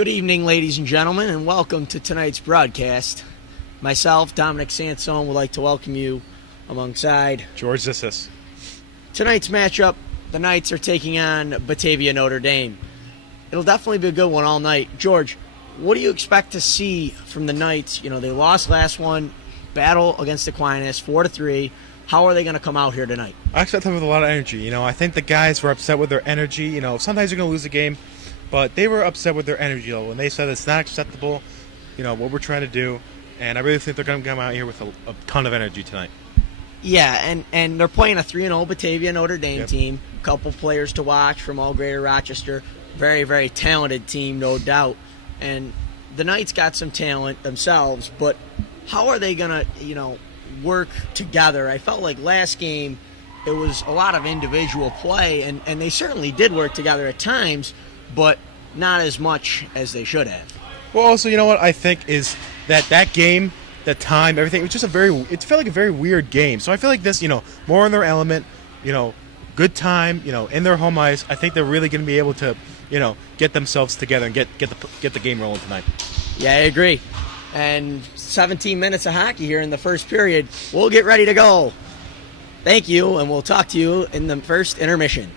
Good evening, ladies and gentlemen, and welcome to tonight's broadcast. Myself, Dominic Sansone, would like to welcome you alongside George Zissis. Tonight's matchup, the Knights are taking on Batavia Notre Dame. It'll definitely be a good one all night. George, what do you expect to see from the Knights? You know, they lost last one, battle against Aquinas, 4-3. How are they going to come out here tonight? I expect them with a lot of energy. I think the guys were upset with their energy. Sometimes you're going to lose a game, but they were upset with their energy level, and they said it's not acceptable, what we're trying to do, and I really think they're going to come out here with a ton of energy tonight. Yeah, and they're playing a 3-0 Batavia Notre Dame Yep. team. A couple players to watch from all Greater Rochester. Very, very talented team, no doubt. And the Knights got some talent themselves, but how are they going to, work together? I felt like last game it was a lot of individual play, and they certainly did work together at times, but not as much as they should have. Well, also, what I think is that game, the time, everything, it felt like a very weird game. So I feel like this, more in their element, good time, in their home ice. I think they're really going to be able to, get themselves together and get the game rolling tonight. Yeah, I agree. And 17 minutes of hockey here in the first period. We'll get ready to go. Thank you, and we'll talk to you in the first intermission.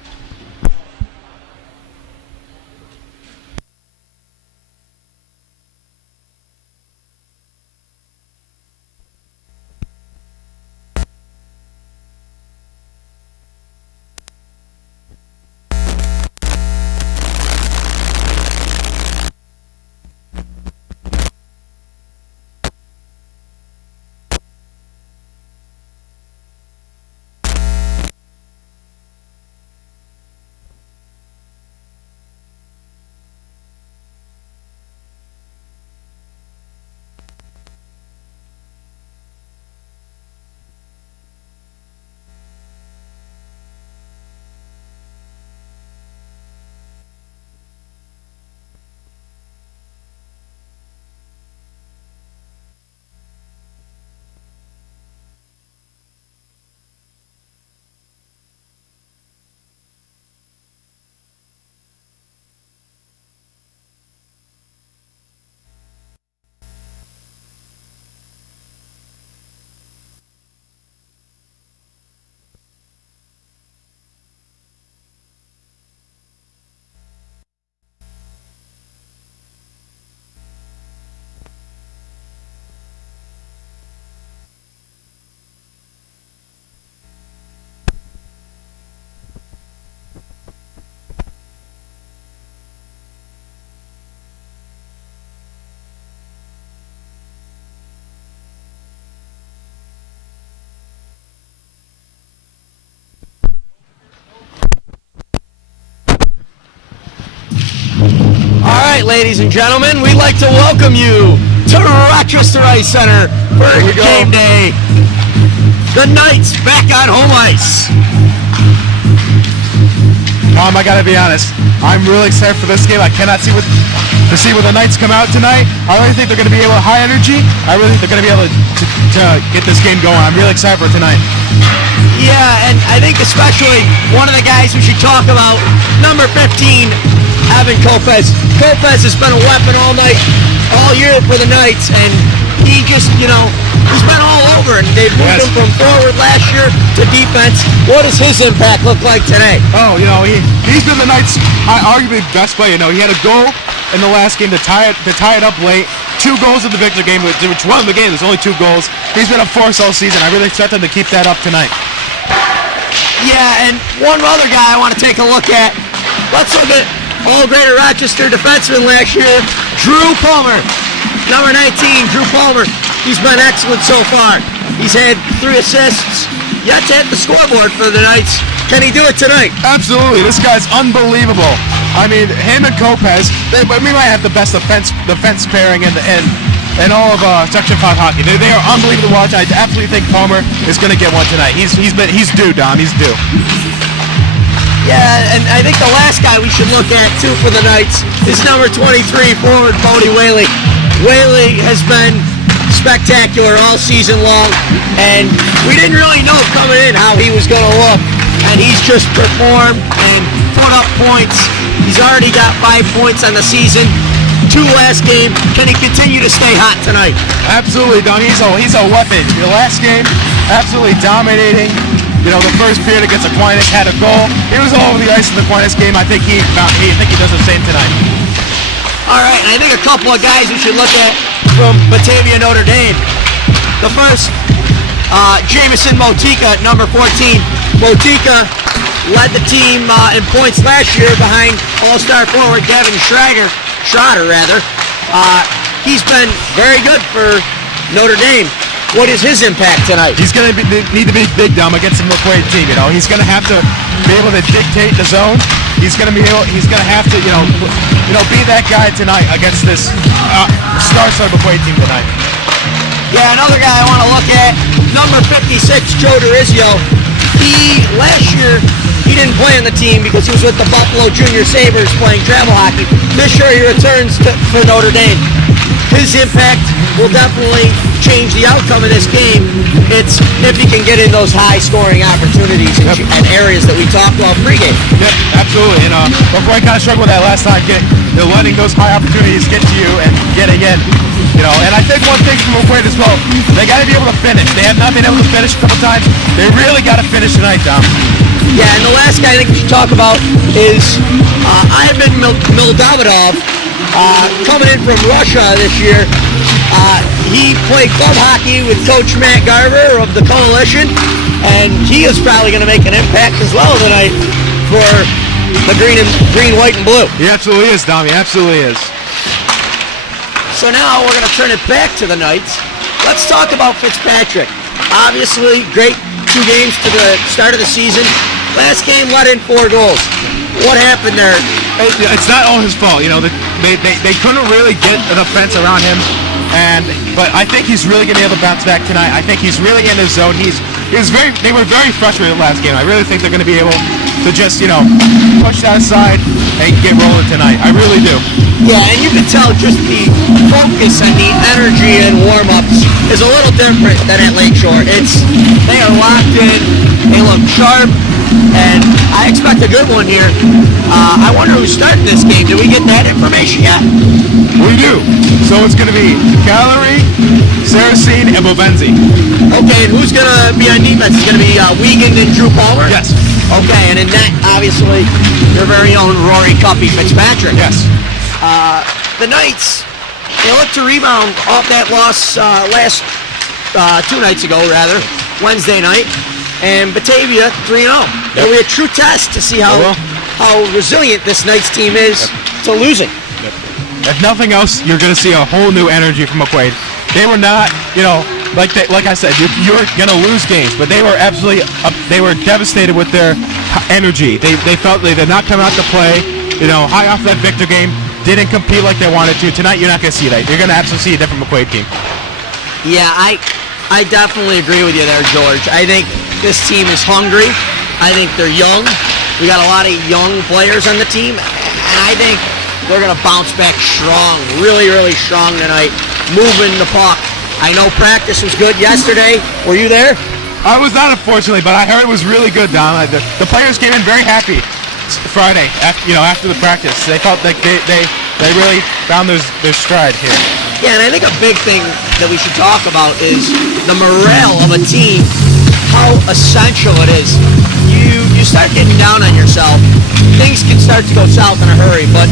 All right, ladies and gentlemen, we'd like to welcome you to Rochester Ice Center for game day. The Knights back on home ice. I gotta be honest. I'm really excited for this game. I cannot see what the Knights come out tonight. I really think they're going to be able to high energy. I really think they're going to be able to get this game going. I'm really excited for tonight. Yeah, and I think especially one of the guys we should talk about, number 15, Evan Kopez. Kopez has been a weapon all night, all year for the Knights, and he just, he's been all over, and they've moved him from forward last year to defense. What does his impact look like today? Oh, he's been the Knights' arguably best player. He had a goal in the last game to tie it up late. 2 goals in the victory game, which won the game. There's only 2 goals. He's been a force all season. I really expect him to keep that up tonight. Yeah, and one other guy I want to take a look at. Let's look at all Greater Rochester defenseman last year, Drew Palmer. Number 19, Drew Palmer. He's been excellent so far. He's had 3 assists, yet to hit the scoreboard for the Knights. Can he do it tonight? Absolutely. This guy's unbelievable. I mean, him and Kopez, we might have the best defense pairing in all of Section 5 hockey. They are unbelievable to watch. I absolutely think Palmer is going to get one tonight. He's due, Dom. He's due. Yeah, and I think the last guy we should look at, too, for the Knights is number 23, forward Bodie Whaley. Whaley has been spectacular all season long, and we didn't really know coming in how he was going to look, and he's just performed and put up points. He's already got 5 points on the season. 2 last game. Can he continue to stay hot tonight? Absolutely, Don. He's a weapon. The last game, absolutely dominating. The first period against Aquinas had a goal. He was all over the ice in the Aquinas game. I think he does the same tonight. All right, and I think a couple of guys we should look at from Batavia, Notre Dame. The first, Jamison Motika, number 14. Motika led the team in points last year behind all-star forward Gavin Schrader. He's been very good for Notre Dame. What is his impact tonight? He's going to need to be big dumb against the McQuaid team. He's going to have to be able to dictate the zone. He's going to have to be that guy tonight against this star-studded McQuaid team tonight. Yeah, another guy I want to look at, number 56, Joe Dorizio. Last year, he didn't play on the team because he was with the Buffalo Junior Sabres playing travel hockey. This year, he returns for Notre Dame. His impact will definitely change the outcome of this game. It's if he can get in those high-scoring opportunities and areas that we talked about pregame. Yep, absolutely. And McQuaid kind of struggled with that last time, letting those high opportunities get to you and getting in. And I think one thing from McQuaid as well, they got to be able to finish. They have not been able to finish a couple times. They really got to finish tonight, Dom. Yeah, and the last guy I think we should talk about is Ivan Mildavidov, coming in from Russia this year. He played club hockey with Coach Matt Garver of the Coalition, and he is probably going to make an impact as well tonight for the green, white, and blue. He absolutely is, Dom. He absolutely is. So now we're going to turn it back to the Knights. Let's talk about Fitzpatrick. Obviously, great 2 games to the start of the season. Last game let in 4 goals. What happened there? It's not all his fault. They couldn't really get the fence around him. But I think he's really going to be able to bounce back tonight. I think he's really in his zone. They were very frustrated last game. I really think they're going to be able to just, push that aside and get rolling tonight. I really do. Yeah, and you can tell just the focus and the energy and warm-ups is a little different than at Lakeshore. They are locked in, they look sharp, and I expect a good one here. I wonder who's starting this game. Did we get that information yet? We do. So it's going to be Gallery, Saracen, and Bovenzi. Okay, and who's going to be on defense? It's going to be Wiegand and Drew Palmer? Yes. Okay, and in that, obviously, your very own Rory Cuppy Fitzpatrick. Yes. The Knights, they look to rebound off that loss last 2 nights ago, Wednesday night. And Batavia 3-0. It'll be a true test to see how resilient this Knights team is to losing. If nothing else, you're going to see a whole new energy from McQuaid. They were not, like I said, you're going to lose games, but they were absolutely, they were devastated with their energy. They felt they did not come out to play, high off that Victor game, didn't compete like they wanted to. Tonight, you're not going to see that. You're going to absolutely see a different McQuaid team. Yeah, I definitely agree with you there, George. I think this team is hungry. I think they're young. We got a lot of young players on the team, and I think they're going to bounce back strong, really, really strong tonight, moving the puck. I know practice was good yesterday. Were you there? I was not, unfortunately, but I heard it was really good, Don. The players came in very happy Friday, after the practice. They felt like they really found their stride here. Yeah, and I think a big thing that we should talk about is the morale of a team, how essential it is. You start getting down on yourself, things can start to go south in a hurry, but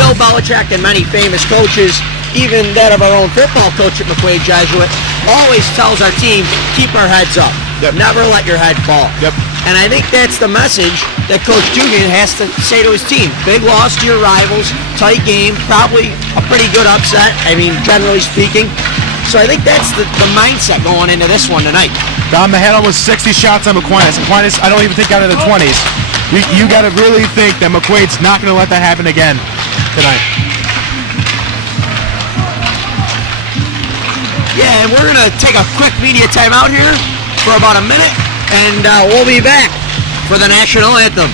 Bill Belichick and many famous coaches, even that of our own football coach at McQuaid Jesuit, always tells our team, keep our heads up. Yep. Never let your head fall. Yep. And I think that's the message that Coach Dugan has to say to his team. Big loss to your rivals, tight game, probably a pretty good upset, generally speaking. So I think that's the mindset going into this one tonight. Don, they had almost 60 shots on Aquinas. Aquinas, I don't even think out of the 20s. You got to really think that McQuaid's not going to let that happen again tonight. Yeah, and we're going to take a quick media timeout here for about a minute, and we'll be back for the national anthem.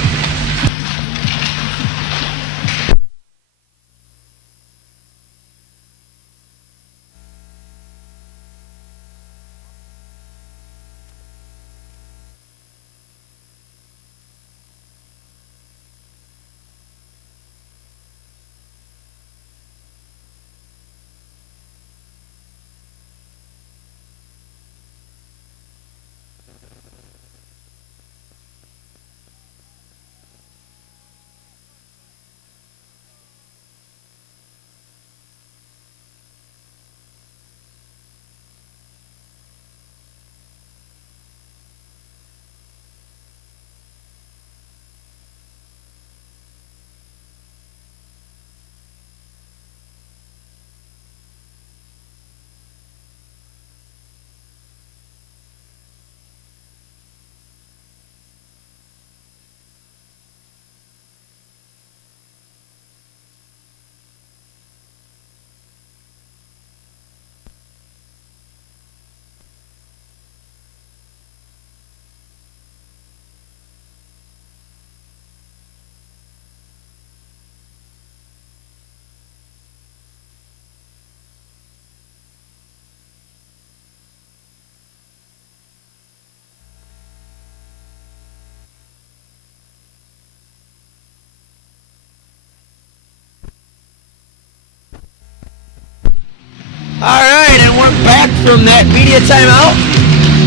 from that media timeout.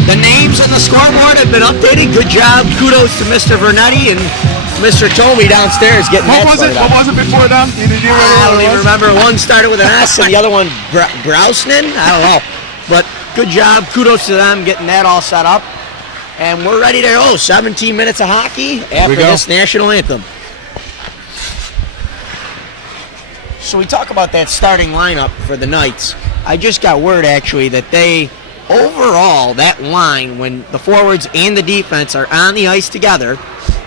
The names on the scoreboard have been updated. Good job. Kudos to Mr. Vernetti and Mr. Toby downstairs getting What that was it? sorted out. What was it before them? I don't even remember. One started with an S and the other one Grousnin. I don't know. But good job. Kudos to them getting that all set up. And we're ready to go. 17 minutes of hockey after this national anthem. So we talk about that starting lineup for the Knights. I just got word, actually, that they, overall, that line, when the forwards and the defense are on the ice together,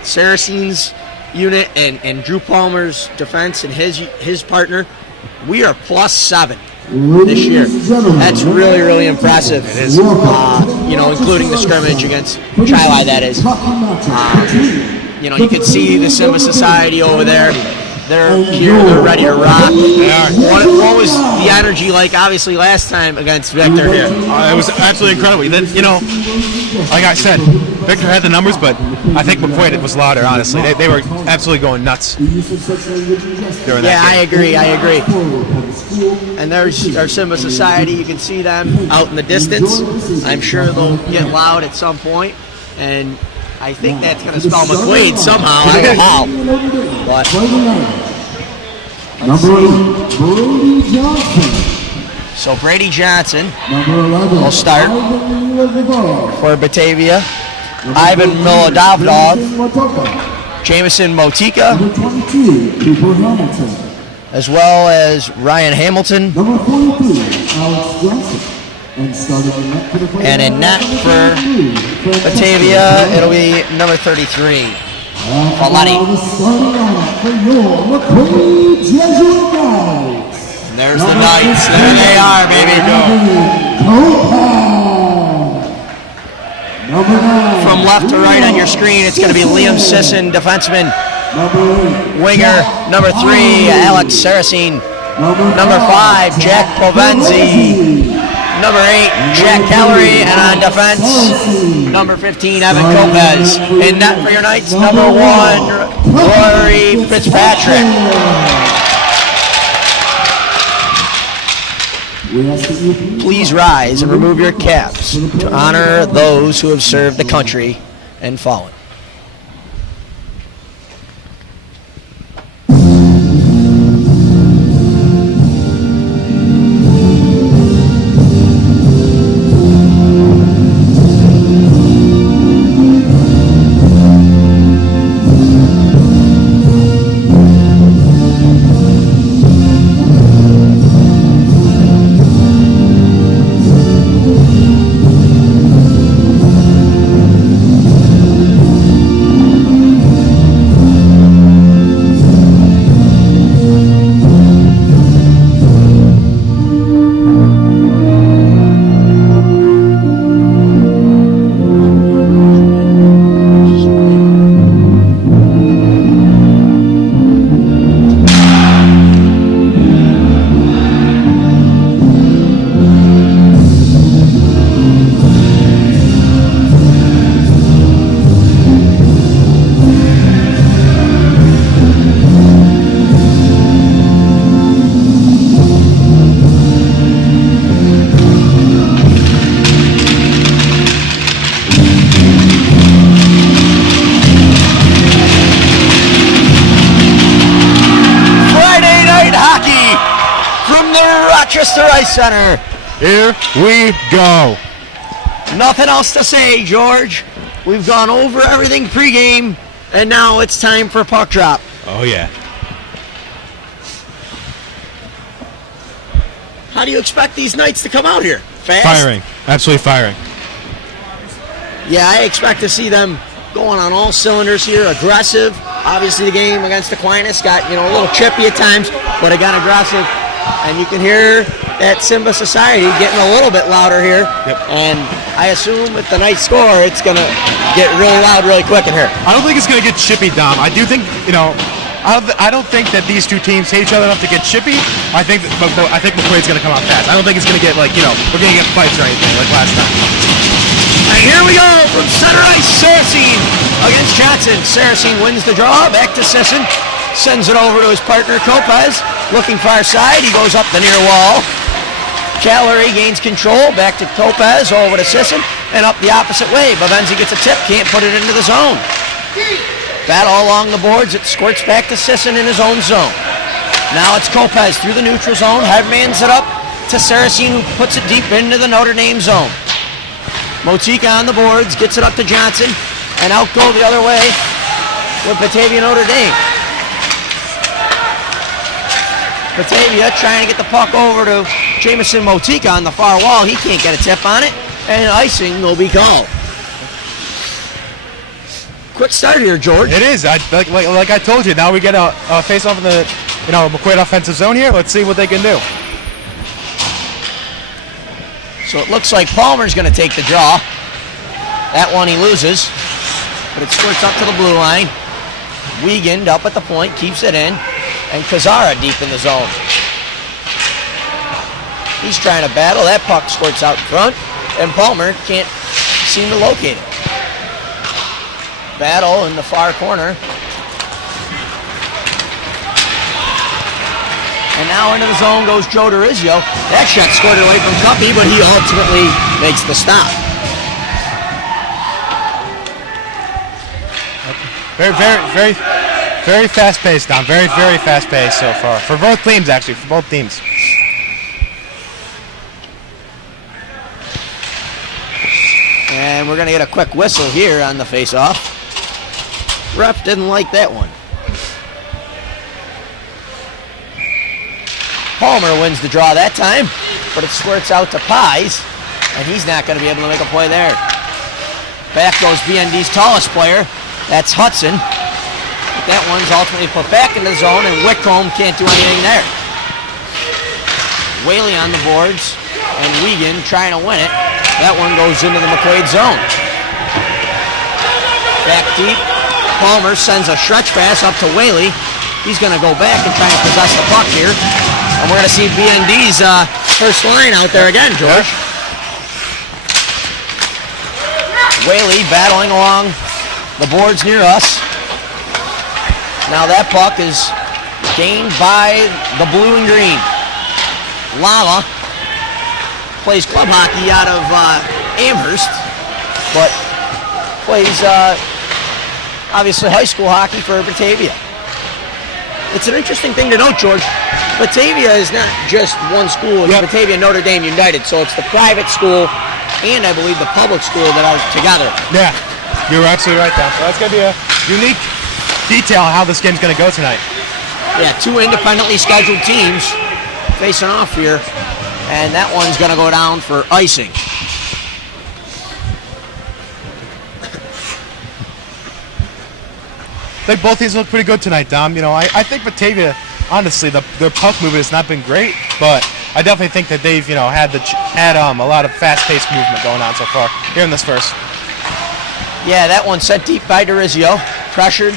Saracen's unit and Drew Palmer's defense and his partner, we are +7 this year. That's really, really impressive. It is. Including the scrimmage against Chili, that is. You can see the Simba Society over there. They're here. They're ready to rock. What was the energy like, obviously, last time against Victor here? It was absolutely incredible. Then, like I said, Victor had the numbers, but I think McQuaid was louder, honestly. They were absolutely going nuts during that game. I agree. And there's our Simba Society. You can see them out in the distance. I'm sure they'll get loud at some point. And I think that's going to spell McQuaid somehow. I don't know how. But number 8, Brady Johnson. So Brady Johnson Number 11, will start for Batavia. Ivan Milodavdov, Jameson Motika, number 22, Cooper Hamilton. As well as Ryan Hamilton. Number 43, Alex Johnson. And starting in net for the play. And in net for Batavia, it'll be number 33. Falati. And there's the Knights. There they are, baby. From left to right on your screen, it's going to be Liam Sisson, defenseman. Winger, number 3, Alex Saracen. Number 5, Jack Provenzi. Number 8, Jack Callery. And on defense, number 15, Evan Lopez. In net for your Knights, number 1, Rory Fitzpatrick. Please rise and remove your caps to honor those who have served the country and fallen. Ice Center. Here we go. Nothing else to say, George. We've gone over everything pregame, and now it's time for puck drop. Oh, yeah. How do you expect these Knights to come out here? Fast? Firing. Absolutely firing. Yeah, I expect to see them going on all cylinders here, aggressive. Obviously, the game against Aquinas got a little chippy at times, but it got aggressive. And you can hear that Simba Society getting a little bit louder here. Yep. And I assume if the Knights score, it's going to get really loud really quick in here. I don't think it's going to get chippy, Dom. I do think, I don't think that these two teams hate each other enough to get chippy. I think McQuaid's going to come out fast. I don't think it's going to get we're going to get fights or anything like last time. And here we go from center ice, Saracen against Johnson. Saracen wins the draw, back to Sisson. Sends it over to his partner, Lopez. Looking far side, he goes up the near wall. Callery gains control. Back to Topaz. Over to Sisson. And up the opposite way. Bavenzi gets a tip. Can't put it into the zone. Battle along the boards. It squirts back to Sisson in his own zone. Now it's Topaz through the neutral zone. Headmans it up to Saracen, who puts it deep into the Notre Dame zone. Motika on the boards. Gets it up to Johnson. And out go the other way with Batavia Notre Dame. Batavia trying to get the puck over to Jamison Motika on the far wall. He can't get a tip on it, and icing will be called. Quick start here, George. It is. Like I told you, now we get a face-off in the McQuaid offensive zone here. Let's see what they can do. So it looks like Palmer's going to take the draw. That one he loses, but it squirts up to the blue line. Wiegand up at the point, keeps it in. And Kazara deep in the zone. He's trying to battle. That puck squirts out in front, and Palmer can't seem to locate it. Battle in the far corner. And now into the zone goes Joe DeRizio. That shot scored away from Cuppy, but he ultimately makes the stop. Very fast-paced, Don. Very fast-paced so far. For both teams, actually. For both teams. And we're going to get a quick whistle here on the face-off. Ref didn't like that one. Palmer wins the draw that time, but it squirts out to Pies, and he's not going to be able to make a play there. Back goes BND's tallest player. That's Hudson. But that one's ultimately put back in the zone, and Whitcomb can't do anything there. Whaley on the boards, and Wiegand trying to win it. That one goes into the McQuaid zone. Back deep. Palmer sends a stretch pass up to Whaley. He's going to go back and try and possess the puck here. And we're going to see BND's first line out there again, George. Whaley battling along the boards near us. Now that puck is gained by the blue and green. Lala plays club hockey out of Amherst, but plays obviously high school hockey for Batavia. It's an interesting thing to note, George. Batavia is not just one school. It's Batavia Notre Dame United, so it's the private school and I believe the public school that are together. Yeah, you're absolutely right, Tom. So that's going to be a unique detail how this game's going to go tonight. Yeah, two independently scheduled teams facing off here, and that one's going to go down for icing. I think both teams look pretty good tonight, Dom. I think Batavia, honestly, their puck movement has not been great, but I definitely think that they've, had a lot of fast-paced movement going on so far here in this first. Yeah, that one sent deep by DeRizio, pressured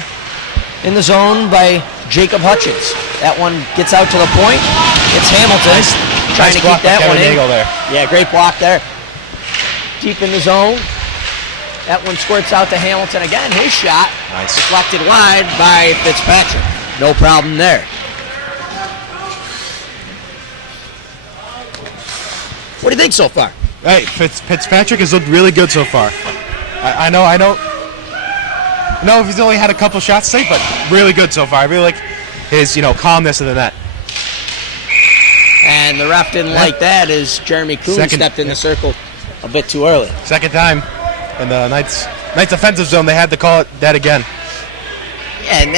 in the zone by Jacob Hutchins. That one gets out to the point. It's Hamilton trying to keep that one in. There. Yeah, great block there. Deep in the zone. That one squirts out to Hamilton again. His shot deflected wide by Fitzpatrick. No problem there. What do you think so far? Hey, Fitzpatrick has looked really good so far. I know he's only had a couple shots to take, but really good so far. I really like his, calmness in the net. And the ref didn't like that as Jeremy Kuhn stepped in the circle a bit too early. Second time in the Knights offensive zone, they had to call it that again. Yeah, and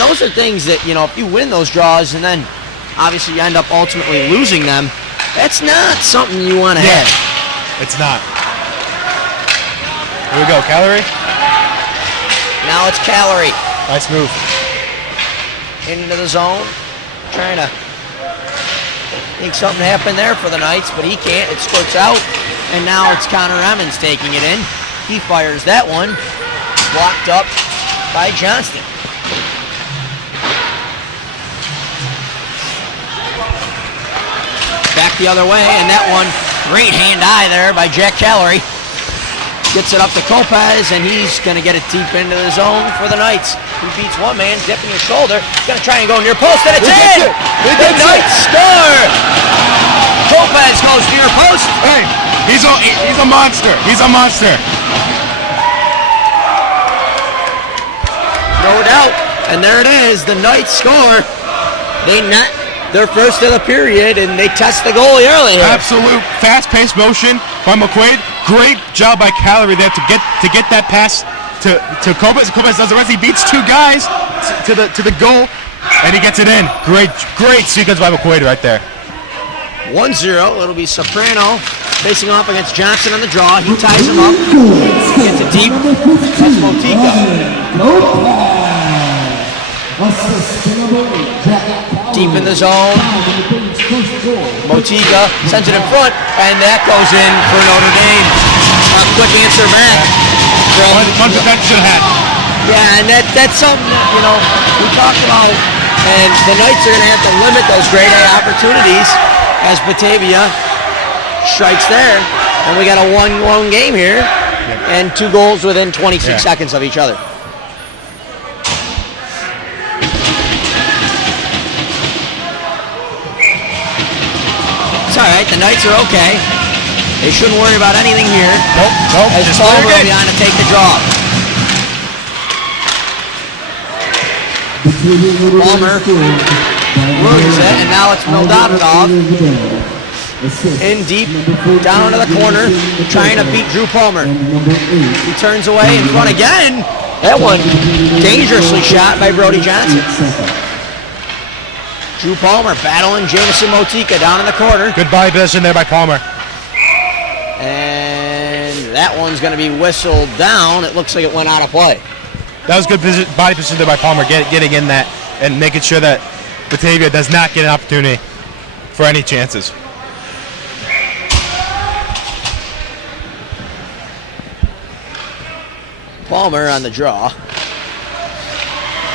those are things that, if you win those draws and then obviously you end up ultimately losing them, that's not something you want to have. It's not. Here we go, Callery. Now it's Callery. Nice move. Into the zone, trying to make something happen there for the Knights, but he can't. It squirts out, and now it's Connor Emmons taking it in. He fires that one, blocked up by Johnston. Back the other way, and that one, great hand-eye there by Jack Callery. Gets it up to Lopez, and he's going to get it deep into the zone for the Knights. He beats one man, dipping his shoulder. He's going to try and go near post, and it's in! The Knights score! Lopez goes near post. Hey, he's a monster. He's a monster. No doubt. And there it is. The Knights score. They net their first of the period, and they test the goalie early here. Absolute fast-paced motion by McQuaid. Great job by Calorie there to get that pass to Kopez. Kopez does the rest. He beats two guys to the goal, and he gets it in. Great sequence by McQuaid right there. 1-0. It'll be Soprano facing off against Johnson on the draw. He ties him up. Gets it deep. That's Motika. Deep in the zone. Motika sends it in front, and that goes in for Notre Dame. A quick answer back. One defense should have had. Yeah, and that's something that, we talked about, and the Knights are going to have to limit those grade A opportunities as Batavia strikes there. And we got a 1-1 game here, and 2 goals within 26 seconds of each other. It's all right. The Knights are okay. They shouldn't worry about anything here. Nope. As Palmer will be on to take the draw. Palmer ruins it, and now it's Mildavidov in deep, down to the corner, trying to beat Drew Palmer. He turns away in front again. That one dangerously shot by Brody Johnson. Drew Palmer battling Jameson Motika down in the corner. Good body position there by Palmer. And that one's going to be whistled down. It looks like it went out of play. That was good body position there by Palmer, getting in that and making sure that Batavia does not get an opportunity for any chances. Palmer on the draw.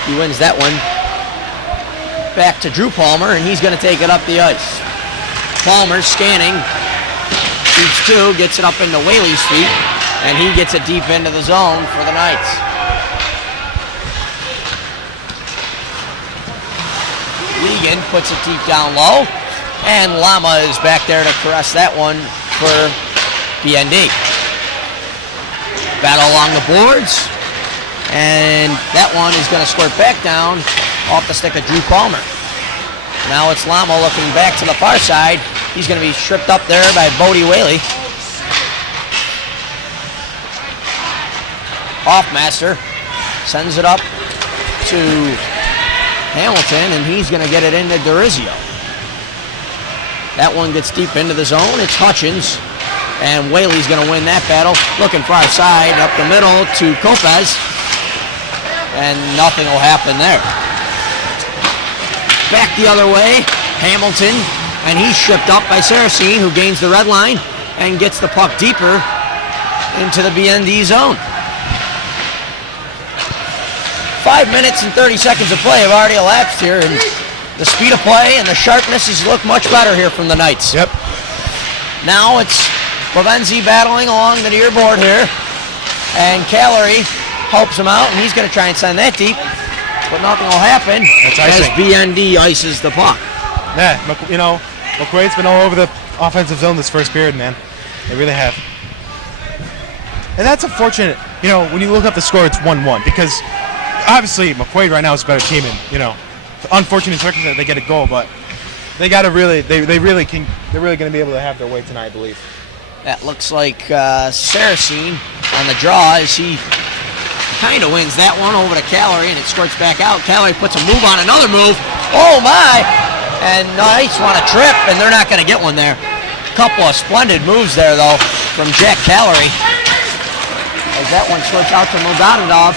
He wins that one. Back to Drew Palmer, and he's going to take it up the ice. Palmer scanning. Shoots 2, gets it up into Whaley's feet, and he gets it deep into the zone for the Knights. Legan puts it deep down low, and Lama is back there to caress that one for BND. Battle along the boards, and that one is going to squirt back down off the stick of Drew Palmer. Now it's Lama looking back to the far side. He's going to be stripped up there by Bodie Whaley. Hoffmaster sends it up to Hamilton, and he's going to get it into Dorizio. That one gets deep into the zone. It's Hutchins, and Whaley's going to win that battle. Looking far side, up the middle to Kopez, and nothing will happen there. Back the other way, Hamilton, and he's stripped up by Saracine, who gains the red line and gets the puck deeper into the BND zone. 5 minutes and 30 seconds of play have already elapsed here, and the speed of play and the sharpness has looked much better here from the Knights. Yep. Now it's Provenzi battling along the near board here, and Calorie helps him out, and he's going to try and send that deep, but nothing will happen as BND ices the puck. Yeah, McQuaid's been all over the offensive zone this first period, man. They really have. And that's unfortunate. When you look up the score, it's 1-1 because obviously McQuaid right now is a better team, and unfortunate circumstance that they get a goal, but they got to really, they're really going to be able to have their way tonight, I believe. That looks like Saracine on the draw as he kind of wins that one over to Calorie, and it squirts back out. Calorie puts a move on another move. Oh my! And Knights want a trip, and they're not going to get one there. Couple of splendid moves there, though, from Jack Calorie. As that one squirts out to Mildavidov,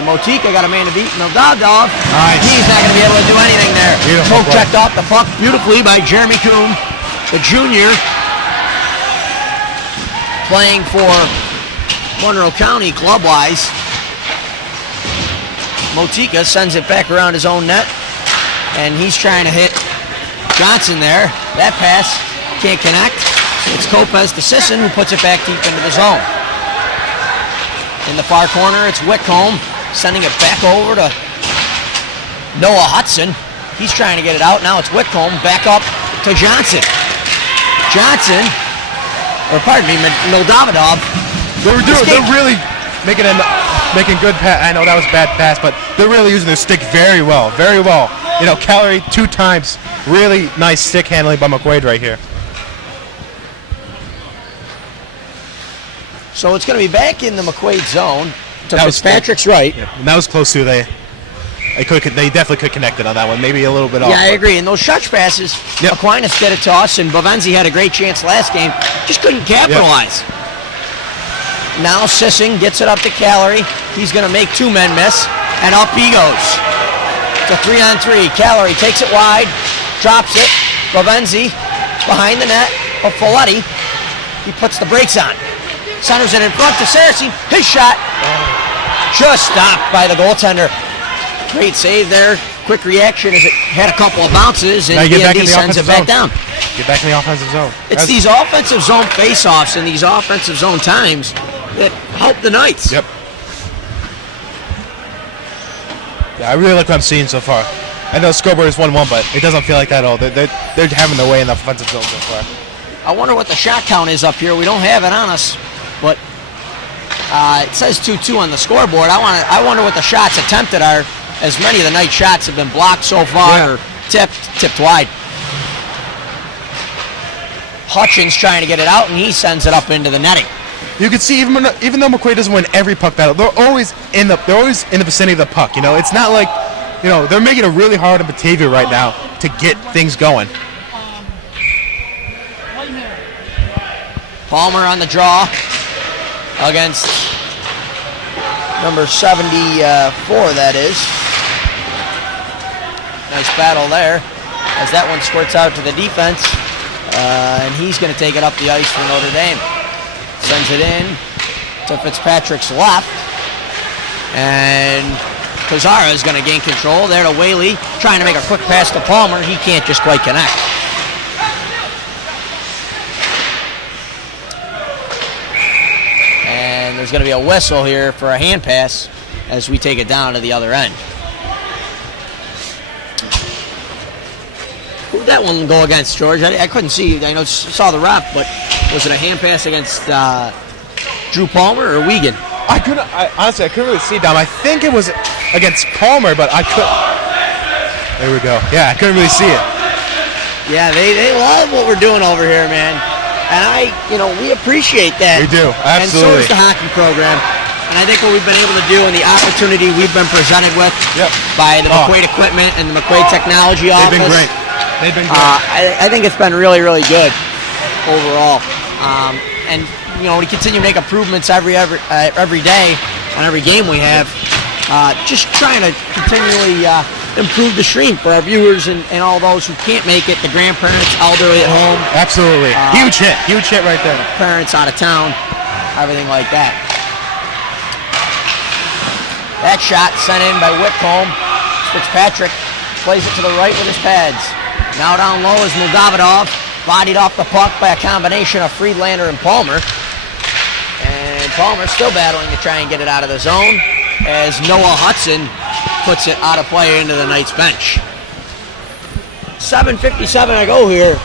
and Motika got a man to beat Mildavidov. Nice. He's not going to be able to do anything there. Beautiful Poke checked off the puck beautifully by Jeremy Kuhn, the junior, playing for Monroe County club-wise. Motika sends it back around his own net, and he's trying to hit Johnson there. That pass can't connect. It's Kopez to Sisson, who puts it back deep into the zone. In the far corner, it's Whitcomb sending it back over to Noah Hudson. He's trying to get it out. Now it's Whitcomb back up to Johnson. Johnson, or pardon me, Moldavidov. They're really making good pass. I know that was a bad pass, but they're really using their stick very well, very well. You know, Calorie 2 times. Really nice stick handling by McQuaid right here. So it's going to be back in the McQuaid zone to That was Fitzpatrick's right. Yeah, and that was close too. They definitely could connect it on that one. Maybe a little bit off. Yeah, I agree. And those shutch passes, Yep. Aquinas get it to us, and Bovenzi had a great chance last game. Just couldn't capitalize. Now Sissing gets it up to Calorie. He's going to make 2 men miss, and up he goes. It's a 3-on-3. Calorie takes it wide, drops it. Bovenzi behind the net of Folletti. He puts the brakes on. Centers it in front to Saracen. His shot just stopped by the goaltender. Great save there. Quick reaction as it had a couple of bounces, and BND sends it back down. Get back in the offensive zone. It's these offensive zone face-offs and these offensive zone times that help the Knights. Yep. Yeah, I really like what I'm seeing so far. I know scoreboard is 1-1, but it doesn't feel like that at all. They're having their way in the offensive zone so far. I wonder what the shot count is up here. We don't have it on us, but it says 2-2 on the scoreboard. I wonder what the shots attempted are, as many of the Knight shots have been blocked so far or tipped wide. Hutchins trying to get it out, and he sends it up into the netting. You can see even though McQuaid doesn't win every puck battle, they're always in the vicinity of the puck. You know, it's not like, you know, they're making it really hard on Batavia right now to get things going. Palmer on the draw against number 74, that is. Nice battle there as that one squirts out to the defense. And he's going to take it up the ice for Notre Dame. Sends it in to Fitzpatrick's left. And Kozara is going to gain control. There to Whaley, trying to make a quick pass to Palmer. He can't just quite connect. And there's going to be a whistle here for a hand pass as we take it down to the other end. Who did that one go against, George? I couldn't see. I saw the ref, but was it a hand pass against Drew Palmer or Wiegand? Honestly, I couldn't really see, Dom. I think it was against Palmer, but I could. There we go. Yeah, I couldn't really see it. Yeah, they love what we're doing over here, man. And we appreciate that. We do, absolutely. And so does the hockey program. And I think what we've been able to do and the opportunity we've been presented with by the McQuaid equipment and the McQuaid technology office. They've been great. They've been great. I think it's been really, really good overall. And we continue to make improvements every day on every game we have. Just trying to continually improve the stream for our viewers and all those who can't make it, the grandparents, elderly at home. Absolutely. Huge hit right there. Parents out of town, everything like that. That shot sent in by Whitcomb. Fitzpatrick plays it to the right with his pads. Now down low is Moldavidov, bodied off the puck by a combination of Friedlander and Palmer. And Palmer still battling to try and get it out of the zone as Noah Hudson puts it out of play into the Knights bench. 7:57 to go here,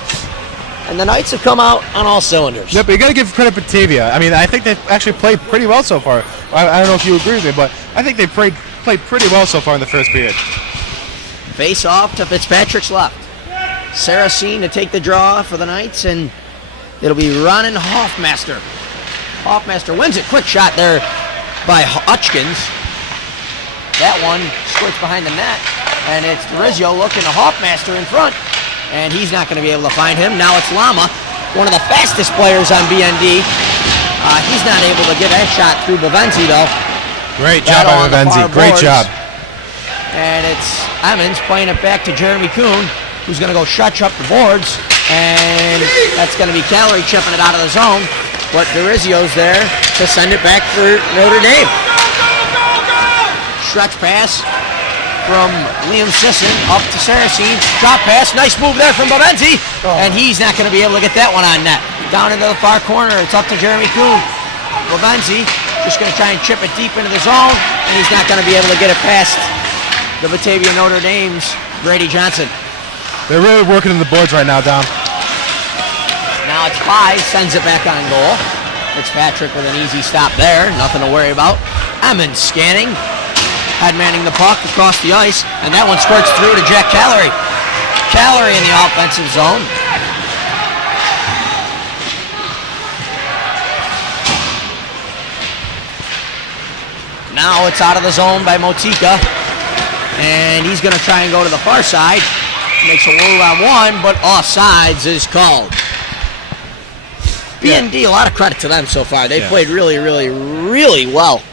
and the Knights have come out on all cylinders. Yeah, but you got to give credit to Batavia. I mean, I think they've actually played pretty well so far. I don't know if you agree with me, but I think they played pretty well so far in the first period. Face off to Fitzpatrick's left. Saracen to take the draw for the Knights, and it'll be Ronan Hoffmaster. Hoffmaster wins it. Quick shot there by Hutchins. That one squirts behind the net, and it's Rizzo looking to Hoffmaster in front, and he's not going to be able to find him. Now it's Lama, one of the fastest players on BND. He's not able to get that shot through Bovenzi, though. Great job by Bovenzi. Great job. And it's Emmons playing it back to Jeremy Kuhn, who's going to go shutch up the boards, and that's going to be Calorie chipping it out of the zone, but Durizio's there to send it back for Notre Dame. Stretch pass from Liam Sisson up to Saracen. Drop pass, nice move there from Bovenzi, and he's not going to be able to get that one on net. Down into the far corner, it's up to Jeremy Kuhn. Bovenzi just going to try and chip it deep into the zone, and he's not going to be able to get it past the Batavia Notre Dame's Brady Johnson. They're really working on the boards right now, Dom. Now Now it's 5, sends it back on goal. Fitzpatrick with an easy stop there, nothing to worry about. Emmons scanning, head manning the puck across the ice, and that one squirts through to Jack Callery. Callery in the offensive zone. Now it's out of the zone by Motika, and he's going to try and go to the far side. Makes a move on one, but offsides is called. B&D, a lot of credit to them so far. They played really, really, really well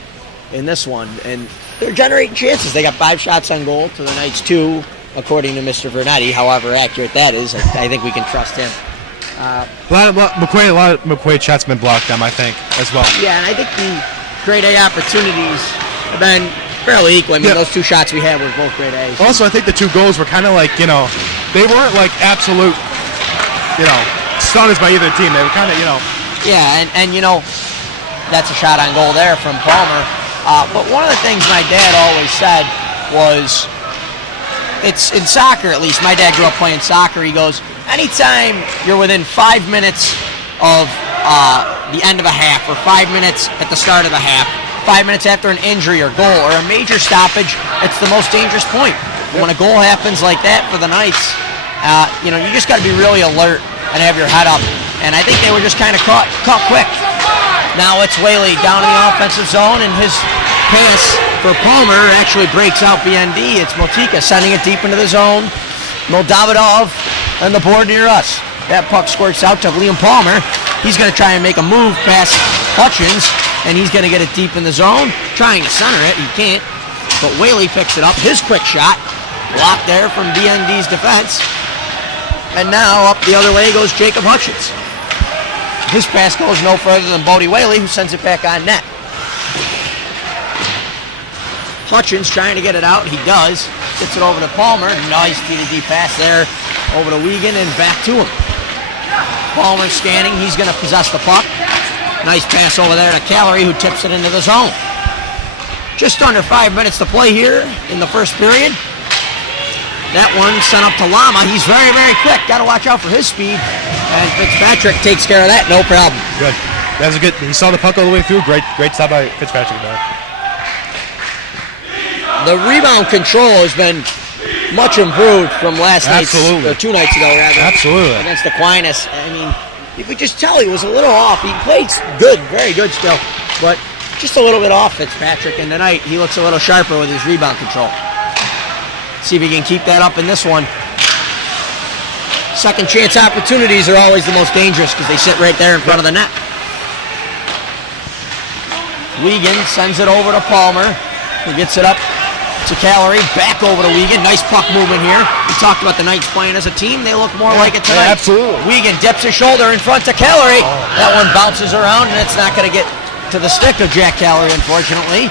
in this one, and they're generating chances. They got 5 shots on goal to the Knights 2, according to Mr. Vernetti. However accurate that is, I think we can trust him. A lot of McQuaid shots have been blocked them, I think, as well. Yeah, and I think the grade A opportunities have been fairly equal. I mean, those 2 shots we had were both grade A's. Also, I think the 2 goals were kind of like, they weren't like absolute, stunners by either team. They were kind of, Yeah, and that's a shot on goal there from Palmer. But one of the things my dad always said was, it's in soccer at least. My dad grew up playing soccer. He goes, anytime you're within 5 minutes of the end of a half, or 5 minutes at the start of the half, 5 minutes after an injury or goal or a major stoppage, it's the most dangerous point. When a goal happens like that for the Knights, you just got to be really alert and have your head up. And I think they were just kind of caught quick. Now it's Whaley down in the offensive zone, and his pass for Palmer actually breaks out BND. It's Motika sending it deep into the zone. Moldavidov on the board near us. That puck squirts out to Liam Palmer. He's going to try and make a move past Hutchins, and he's going to get it deep in the zone. Trying to center it, he can't. But Whaley picks it up. His quick shot, blocked there from BND's defense. And now up the other way goes Jacob Hutchins. His pass goes no further than Bodie Whaley, who sends it back on net. Hutchins trying to get it out. He does. Gets it over to Palmer. Nice D-to-D pass there over to Wiegand and back to him. Palmer scanning. He's going to possess the puck. Nice pass over there to Callery, who tips it into the zone. Just under 5 minutes to play here in the first period. That one sent up to Lama. He's very, very quick. Got to watch out for his speed. And Fitzpatrick takes care of that. No problem. Good. That was a good. He saw the puck all the way through. Great stop by Fitzpatrick there. The rebound control has been much improved from last night, or 2 nights ago, rather. Absolutely. Against Aquinas. I mean, you could just tell he was a little off. He played good, very good still, but just a little bit off Fitzpatrick. And tonight he looks a little sharper with his rebound control. See if he can keep that up in this one. Second chance opportunities are always the most dangerous because they sit right there in front of the net. Wiegand sends it over to Palmer, who gets it up to Callery, back over to Wiegand. Nice puck movement here. We talked about the Knights playing as a team. They look more like it tonight. Yeah, absolutely. Wiegand dips his shoulder in front to Callery. That one bounces around, and it's not going to get to the stick of Jack Callery, unfortunately.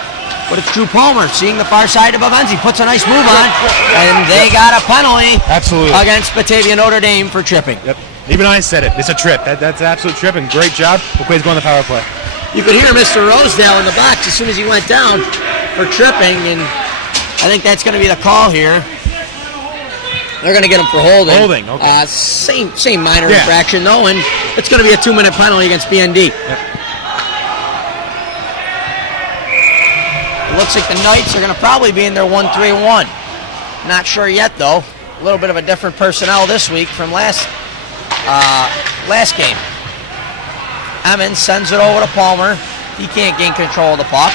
But it's Drew Palmer seeing the far side of Avenzi. Puts a nice move on, and they got a penalty against Batavia Notre Dame for tripping. Yep. Even I said it. It's a trip. That's an absolute trip, and great job. McQuaid's going to the power play. You could hear Mr. Rosedale in the box as soon as he went down for tripping, and I think that's going to be the call here. They're going to get him for holding. Holding, okay. Same minor infraction, though, and it's going to be a 2-minute penalty against BND. Yep. Looks like the Knights are going to probably be in their 1-3-1. Not sure yet, though. A little bit of a different personnel this week from last game. Emmons sends it over to Palmer. He can't gain control of the puck.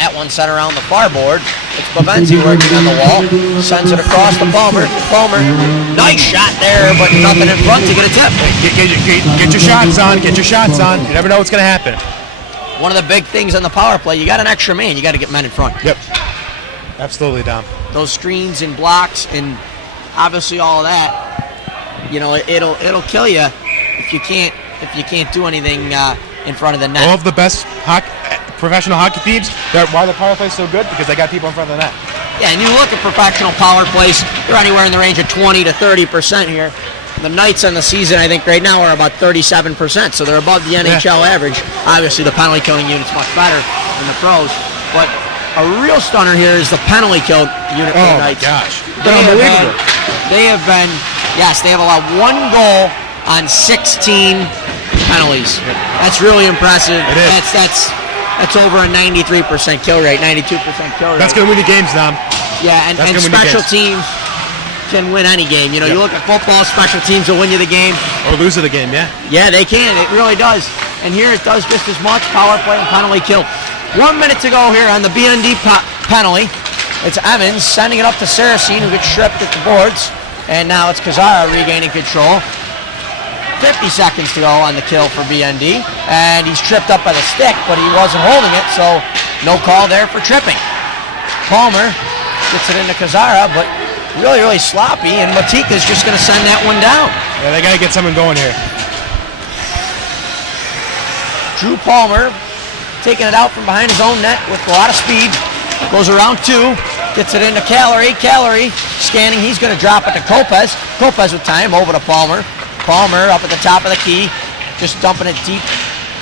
That one sent around the far board. It's Bavenzi working on the wall. Sends it across to Palmer. Palmer, nice shot there, but nothing in front to get a tip. Get your shots on. Get your shots on. You never know what's going to happen. One of the big things on the power play, you got an extra man, you got to get men in front. Yep. Absolutely, Dom. Those screens and blocks and obviously all of that, it'll kill you if you can't do anything in front of the net. All of the best professional hockey teams, why the power play is so good, because they got people in front of the net. Yeah, and you look at professional power plays, they're anywhere in the range of 20 to 30% here. The Knights on the season, I think, right now are about 37%, so they're above the NHL average. Obviously, the penalty killing unit's much better than the pros, but a real stunner here is the penalty kill unit for the Knights. Oh, my gosh. They have allowed 1 goal on 16 penalties. That's really impressive. It is. That's over a 93% kill rate, 92% kill rate. That's going to win the games, Dom. Yeah, and special teams can win any game. You know, you look at football, special teams will win you the game. Or lose the game, yeah. Yeah, they can. It really does. And here it does just as much, power play and penalty kill. 1 minute to go here on the BND penalty. It's Evans sending it up to Saracen, who gets stripped at the boards. And now it's Kazara regaining control. 50 seconds to go on the kill for BND. And he's tripped up by the stick, but he wasn't holding it, so no call there for tripping. Palmer gets it into Kazara, but really sloppy, and Matika's just going to send that one down. Yeah, they got to get someone going here. Drew Palmer taking it out from behind his own net with a lot of speed. Goes around two, gets it into Calorie. Calorie scanning, he's going to drop it to Kopez. Kopez with time, over to Palmer. Palmer up at the top of the key, just dumping it deep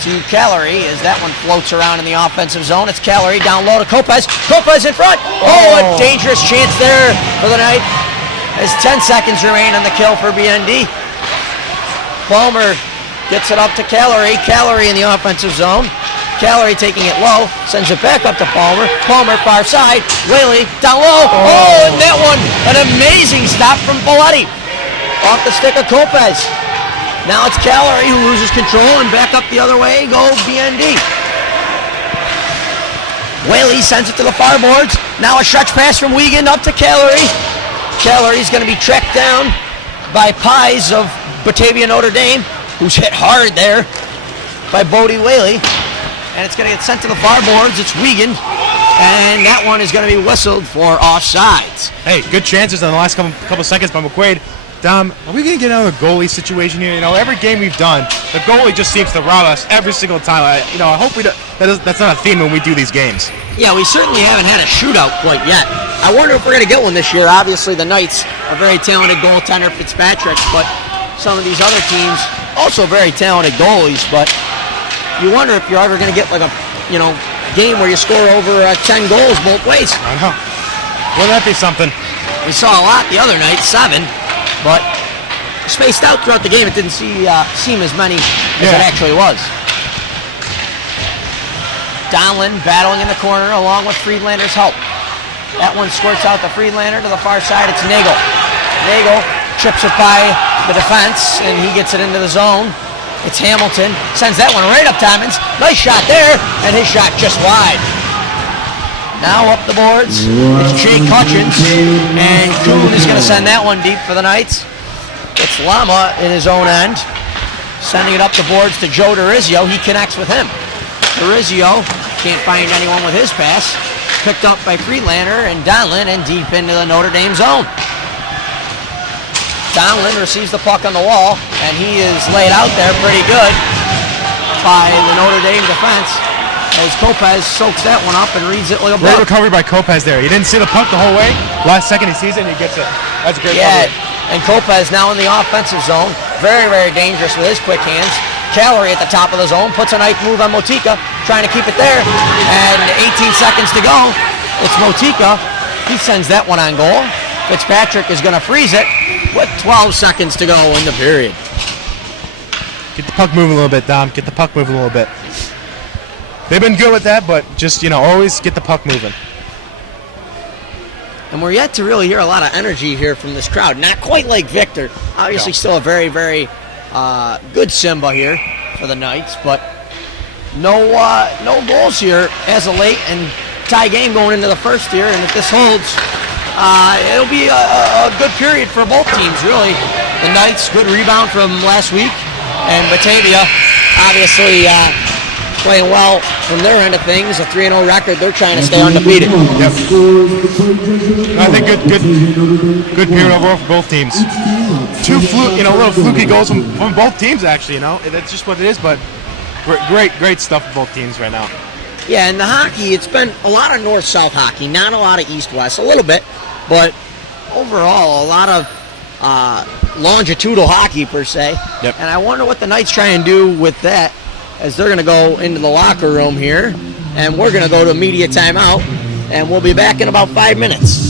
to Calorie as that one floats around in the offensive zone. It's Calorie down low to Kopez. Kopez in front. Oh, a dangerous chance there for the night as 10 seconds remain on the kill for BND. Palmer gets it up to Calorie. Calorie in the offensive zone. Calorie taking it low, sends it back up to Palmer. Palmer far side. Whaley down low. Oh, and that one, an amazing stop from Folletti. Off the stick of Kopez. Now it's Calorie who loses control, and back up the other way go BND. Whaley sends it to the far boards. Now a stretch pass from Wiegand up to Calorie. Calorie's going to be tracked down by Pies of Batavia Notre Dame, who's hit hard there by Bodie Whaley. And it's going to get sent to the far boards. It's Wiegand. And that one is going to be whistled for offsides. Hey, good chances in the last couple seconds by McQuaid. Dom, are we going to get another goalie situation here? You know, every game we've done, the goalie just seems to rob us every single time. I hope that's not a theme when we do these games. Yeah, we certainly haven't had a shootout quite yet. I wonder if we're going to get one this year. Obviously, the Knights, a very talented goaltender, Fitzpatrick, but some of these other teams, also very talented goalies, but you wonder if you're ever going to get like a, game where you score over 10 goals both ways. I know. Wouldn't that be something? We saw a lot the other night, 7. But spaced out throughout the game, it didn't seem as many as it actually was. Donlin battling in the corner along with Friedlander's help. That one squirts out to Friedlander. To the far side, it's Nagel. Nagel trips it by the defense, and he gets it into the zone. It's Hamilton. Sends that one right up Timmons. Nice shot there, and his shot just wide. Now up the boards, it's Jake Hutchins, and Kuhn is going to send that one deep for the Knights. It's Lama in his own end, sending it up the boards to Joe DeRizio. He connects with him. DeRizio can't find anyone with his pass. Picked up by Friedlander and Donlin, and deep into the Notre Dame zone. Donlin receives the puck on the wall, and he is laid out there pretty good by the Notre Dame defense. As Kopez soaks that one up and reads it like a book. Great recovery by Kopez there. He didn't see the puck the whole way. Last second he sees it and he gets it. That's a great recovery. And Kopez now in the offensive zone. Very dangerous with his quick hands. Calorie at the top of the zone. Puts a knife move on Motika. Trying to keep it there. And 18 seconds to go. It's Motika. He sends that one on goal. Fitzpatrick is going to freeze it with 12 seconds to go in the period. Get the puck moving a little bit, Dom. Get the puck moving a little bit. They've been good with that, but just, always get the puck moving. And we're yet to really hear a lot of energy here from this crowd. Not quite like Victor. Obviously still a very good Simba here for the Knights, but no goals here as of late, and tie game going into the first here, and if this holds, it'll be a good period for both teams, really. The Knights, good rebound from last week, and Batavia, obviously, playing well from their end of things, a 3-0 record. They're trying to stay undefeated. Yep. I think good period overall for both teams. Two little fluky goals from both teams, actually. That's just what it is. But great stuff for both teams right now. Yeah, and the hockey, it's been a lot of north-south hockey, not a lot of east-west, a little bit, but overall a lot of longitudinal hockey per se. Yep. And I wonder what the Knights try and do with that, as they're going to go into the locker room here, and we're going to go to media timeout, and we'll be back in about 5 minutes.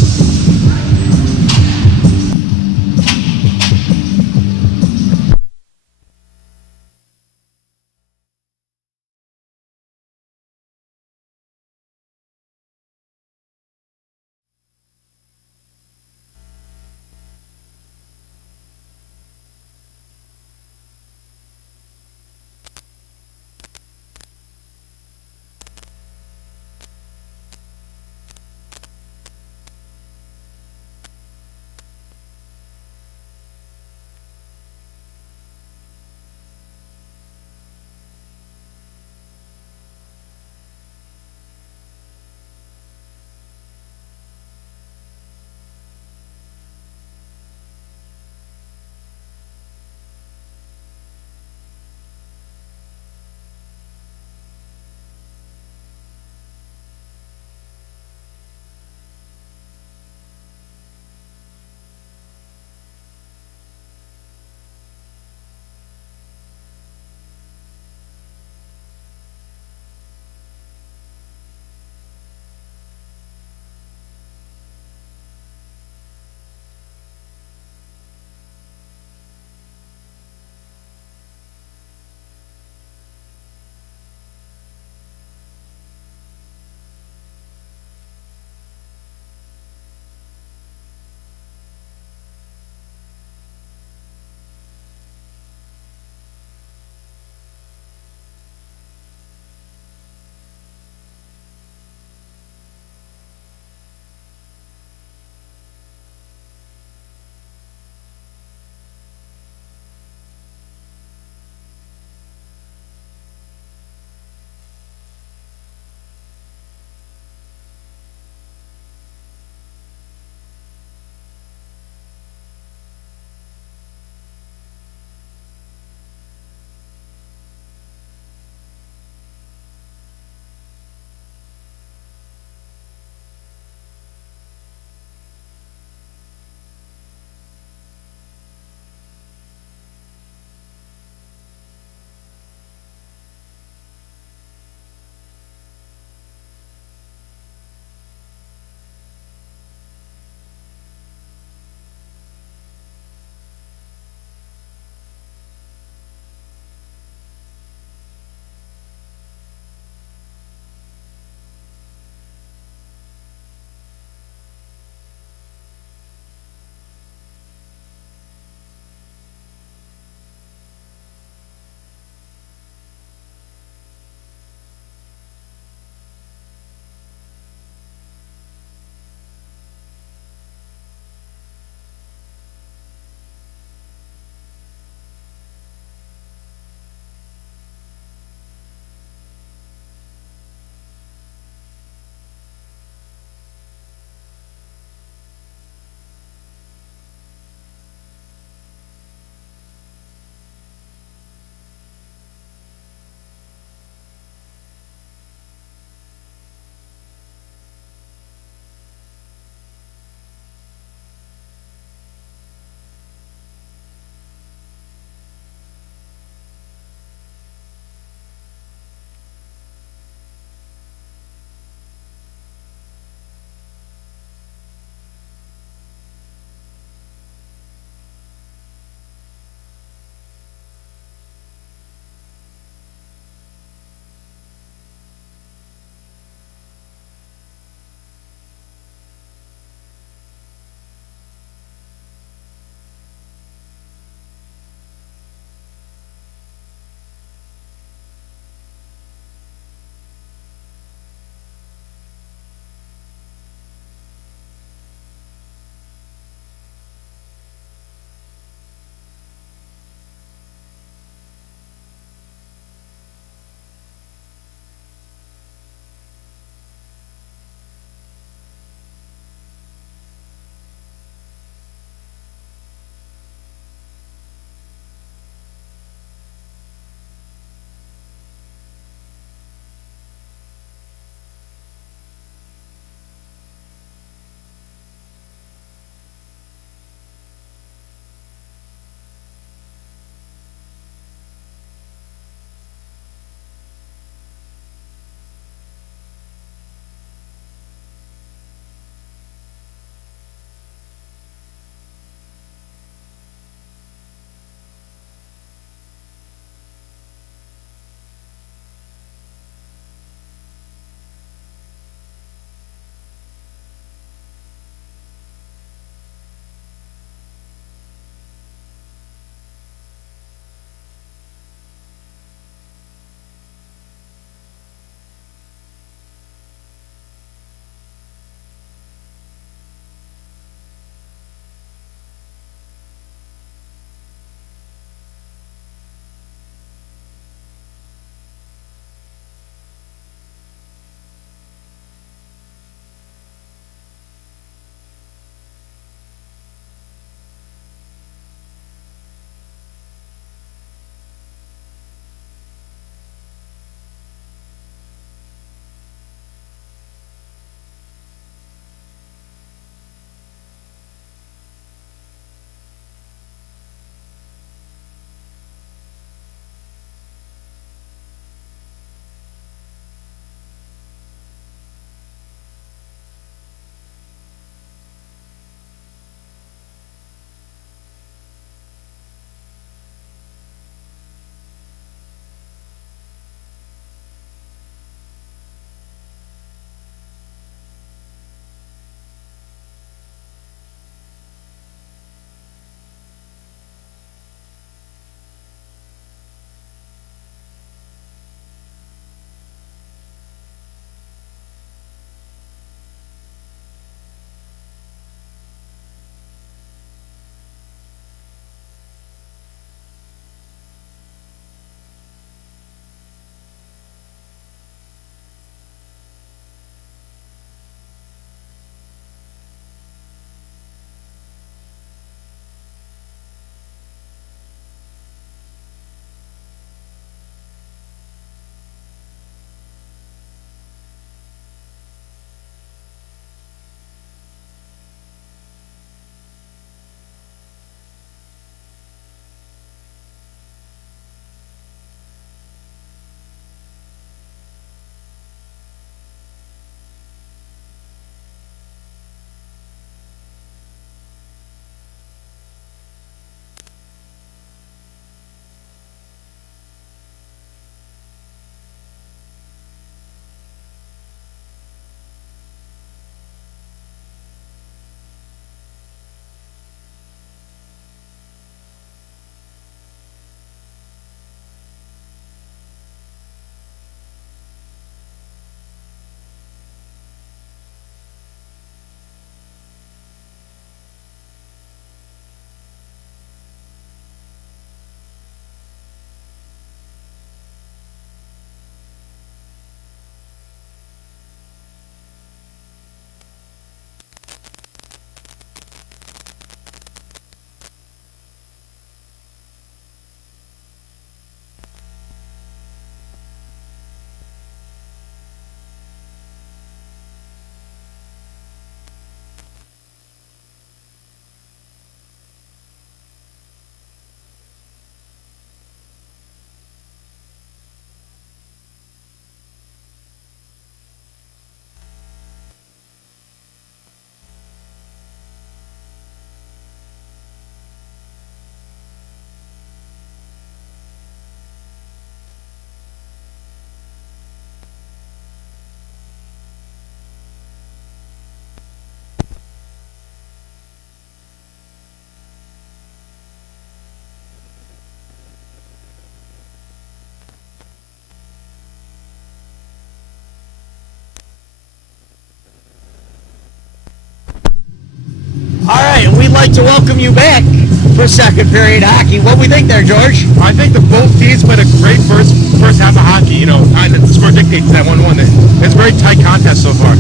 like to welcome you back for second period hockey. What we think there, George? I think the both teams played a great first half of hockey. You know, the score dictates that 1-1. It's a very tight contest so far.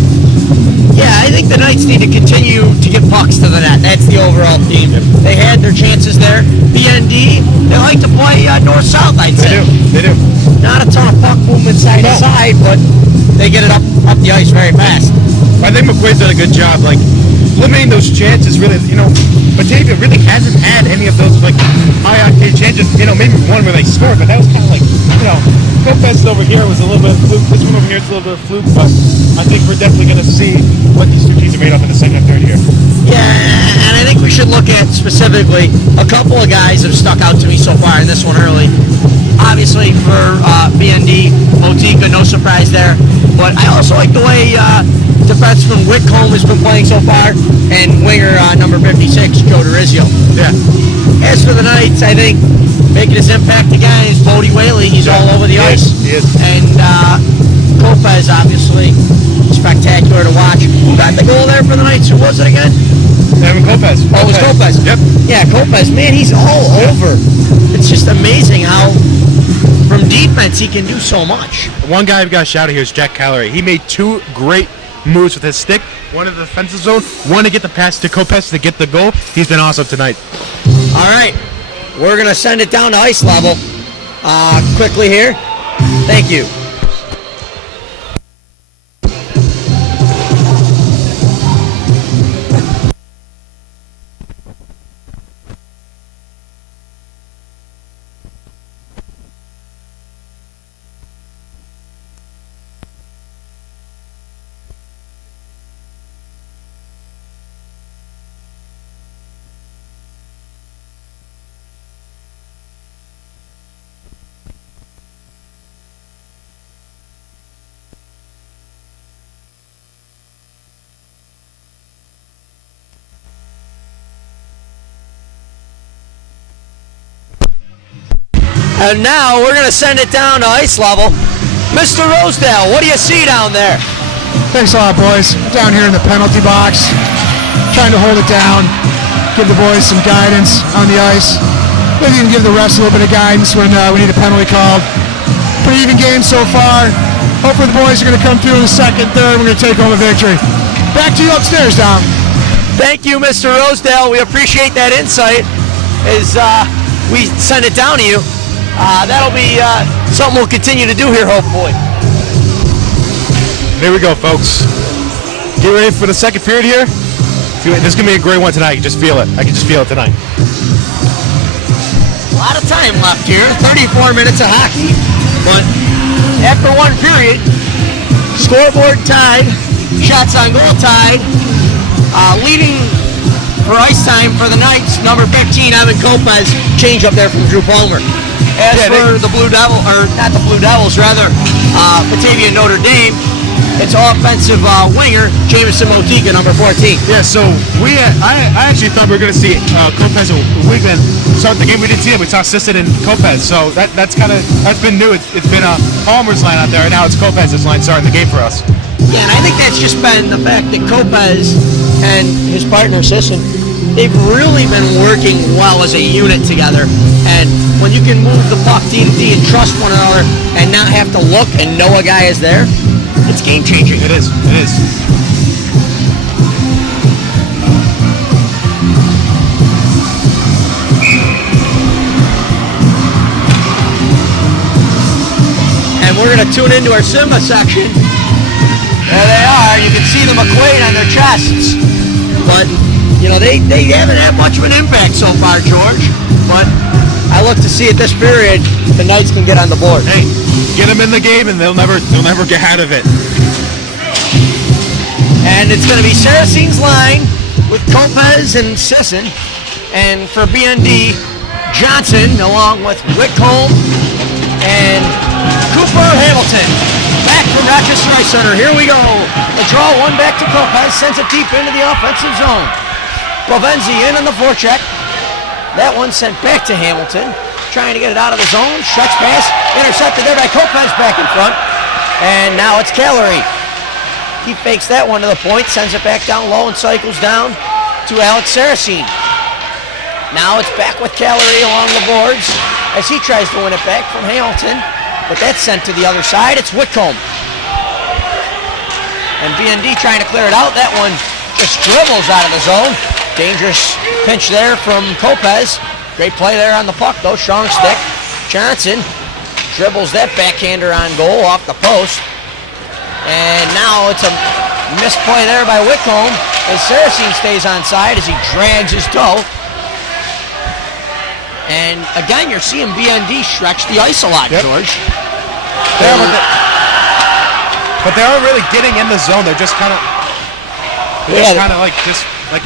Yeah, I think the Knights need to continue to get pucks to the net. That's the overall theme. They had their chances there. BND, they like to play north-south, I'd say. They do. Not a ton of puck movement side to side, but they get it up the ice very fast. I think McQuaid's done a good job, like, limiting those chances, really. You know, Batavia really hasn't had any of those, like, high-octane chances. You know, maybe one where they scored, but that was kind of like, you know, Lopez over here was a little bit of fluke. This one over here is a little bit of fluke, but I think we're definitely going to see what these two teams are made up in the second and third here. Yeah, and I think we should look at specifically a couple of guys that have stuck out to me so far in this one early. Obviously for BND, Motika, no surprise there. But I also like the way defenseman Whitcomb has been playing so far, and winger number 56, Joe DeRizio. Yeah. As for the Knights, I think making his impact again is Bodie Whaley. He's all over the ice. He is. And Lopez, obviously, spectacular to watch. Who got the goal there for the Knights? Who was it again? Evan Lopez. Oh, it was Lopez. Yep. Yeah, Lopez. Man, he's all over. It's just amazing how, from defense, he can do so much. One guy I've got to shout out here is Jack Callery. He made two great moves with his stick. One in the defensive zone, one to get the pass to Lopez to get the goal. He's been awesome tonight. All right. We're going to send it down to ice level quickly here. Thank you. And now we're going to send it down to ice level. Mr. Rosedale, what do you see down there? Thanks a lot, boys. Down here in the penalty box, trying to hold it down, give the boys some guidance on the ice. Maybe even give the refs a little bit of guidance when we need a penalty called. Pretty even game so far. Hopefully the boys are going to come through in the second, third. We're going to take home a victory. Back to you upstairs, Dom. Thank you, Mr. Rosedale. We appreciate that insight as we send it down to you. That'll be something we'll continue to do here, hopefully. There we go, folks. Get ready for the second period here. This is going to be a great one tonight. You can just feel it. I can just feel it tonight. A lot of time left here. 34 minutes of hockey. But after one period, scoreboard tied, shots on goal tied, leading for ice time for the Knights, number 15, Evan Lopez, change up there from Drew Palmer. As for the Blue Devil, or not the Blue Devils, rather, Batavia Notre Dame, it's offensive winger, Jameson Motika, number 14. Yeah, so I actually thought we were going to see Lopez and Wigman start the game. We didn't see it. We saw Sisson and Lopez, so that's been new. It's been Palmer's line out there, and now it's Lopez's line starting the game for us. Yeah, and I think that's just been the fact that Lopez and his partner Sisson, they've really been working well as a unit together. And when you can move the puck D to D and trust one another and not have to look and know a guy is there, it's game changing. It is. It is. And we're going to tune into our Simba section. There they are. You can see the McQuaid on their chests. But, you know, they haven't had much of an impact so far, George. But I look to see at this period the Knights can get on the board. Hey, get them in the game and they'll never get out of it. And it's going to be Saracene's line with Lopez and Sisson. And for BND, Johnson along with Whitcomb and Cooper Hamilton. Back from Rochester Ice Center. Here we go. The draw one back to Lopez. Sends it deep into the offensive zone. Provenzi in on the forecheck. That one sent back to Hamilton. Trying to get it out of the zone. Stretch pass. Intercepted there by Lopez back in front. And now it's Callery. He fakes that one to the point. Sends it back down low and cycles down to Alex Saracene. Now it's back with Callery along the boards as he tries to win it back from Hamilton, but that's sent to the other side. It's Whitcomb. And BND trying to clear it out. That one just dribbles out of the zone. Dangerous pinch there from Lopez. Great play there on the puck, though. Strong stick. Johnson dribbles that backhander on goal off the post. And now it's a missed play there by Whitcomb as Saracen stays on side as he drags his toe. And again, you're seeing BND stretch the ice a lot, George. But they aren't really getting in the zone. They're just kind of, like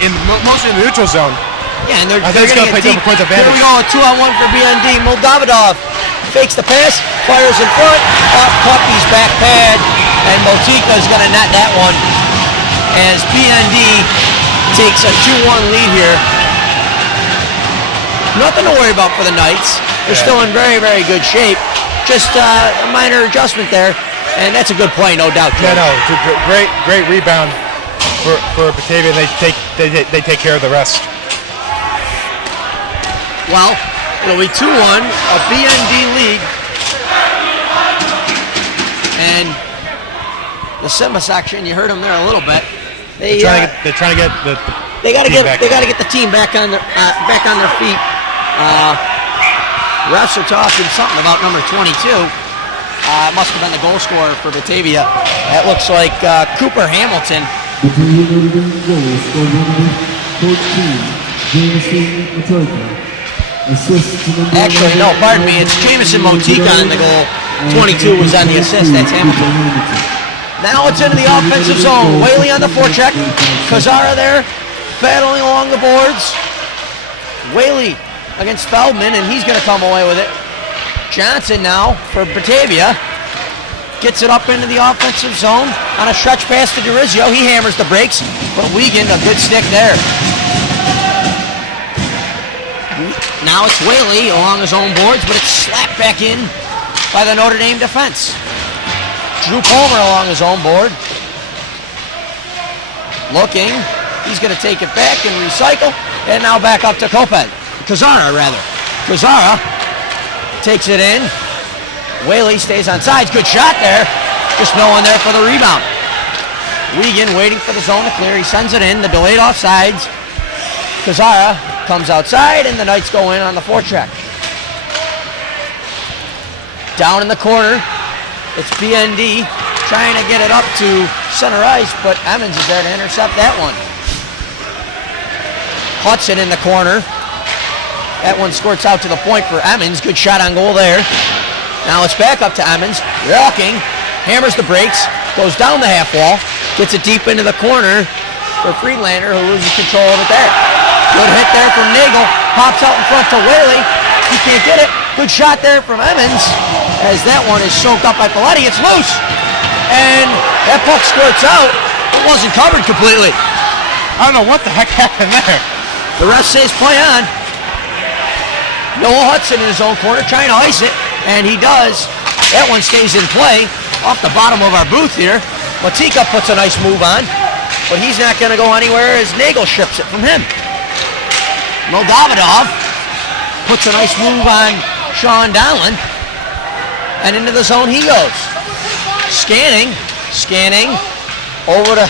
in mostly in the neutral zone. Yeah, and they're going to play double points advantage. Here we go, a 2-on-1 for BND. Moldavidov fakes the pass, fires in front, off Puppy's back pad, and Motika is going to net that one as BND takes a 2-1 lead here. Nothing to worry about for the Knights. They're still in very, very good shape. Just a minor adjustment there, and that's a good play, no doubt. Yeah, no, it's a great rebound for Batavia. They take care of the rest. Well, it'll be 2-1, a BND lead, and the Sima section. You heard them there a little bit. They're trying to get the. They got to get the team back on their feet. Refs are talking something about number 22. It must have been the goal scorer for Batavia. That looks like Cooper Hamilton. Actually, no, pardon me. It's Jameson Motika on the goal. 22 was on the assist. That's Hamilton. Now it's into the offensive zone. Whaley on the forecheck. Kazara there, battling along the boards. Whaley against Feldman, and he's going to come away with it. Johnson now for Batavia. Gets it up into the offensive zone on a stretch pass to DeRizio. He hammers the brakes, but Wiegand, a good stick there. Now it's Whaley along his own boards, but it's slapped back in by the Notre Dame defense. Drew Palmer along his own board. Looking. He's going to take it back and recycle, and now back up to Kazara takes it in. Whaley stays on sides. Good shot there. Just no one there for the rebound. Wiegand waiting for the zone to clear. He sends it in. The delayed offsides. Kazara comes outside, and the Knights go in on the forecheck. Down in the corner, it's BND trying to get it up to center ice, but Emmons is there to intercept that one. Hudson in the corner. That one squirts out to the point for Emmons. Good shot on goal there. Now it's back up to Emmons. Walking, hammers the brakes, goes down the half wall, gets it deep into the corner for Friedlander, who loses control of it there. Good hit there from Nagel. Pops out in front to Whaley. He can't get it. Good shot there from Emmons, as that one is soaked up by Paletti. It's loose. And that puck squirts out. It wasn't covered completely. I don't know what the heck happened there. The ref says play on. Noah Hudson in his own corner trying to ice it, and he does. That one stays in play off the bottom of our booth here. Motika puts a nice move on, but he's not going to go anywhere as Nagel ships it from him. Moldavidov puts a nice move on Sean Donlan, and into the zone he goes. Scanning, over to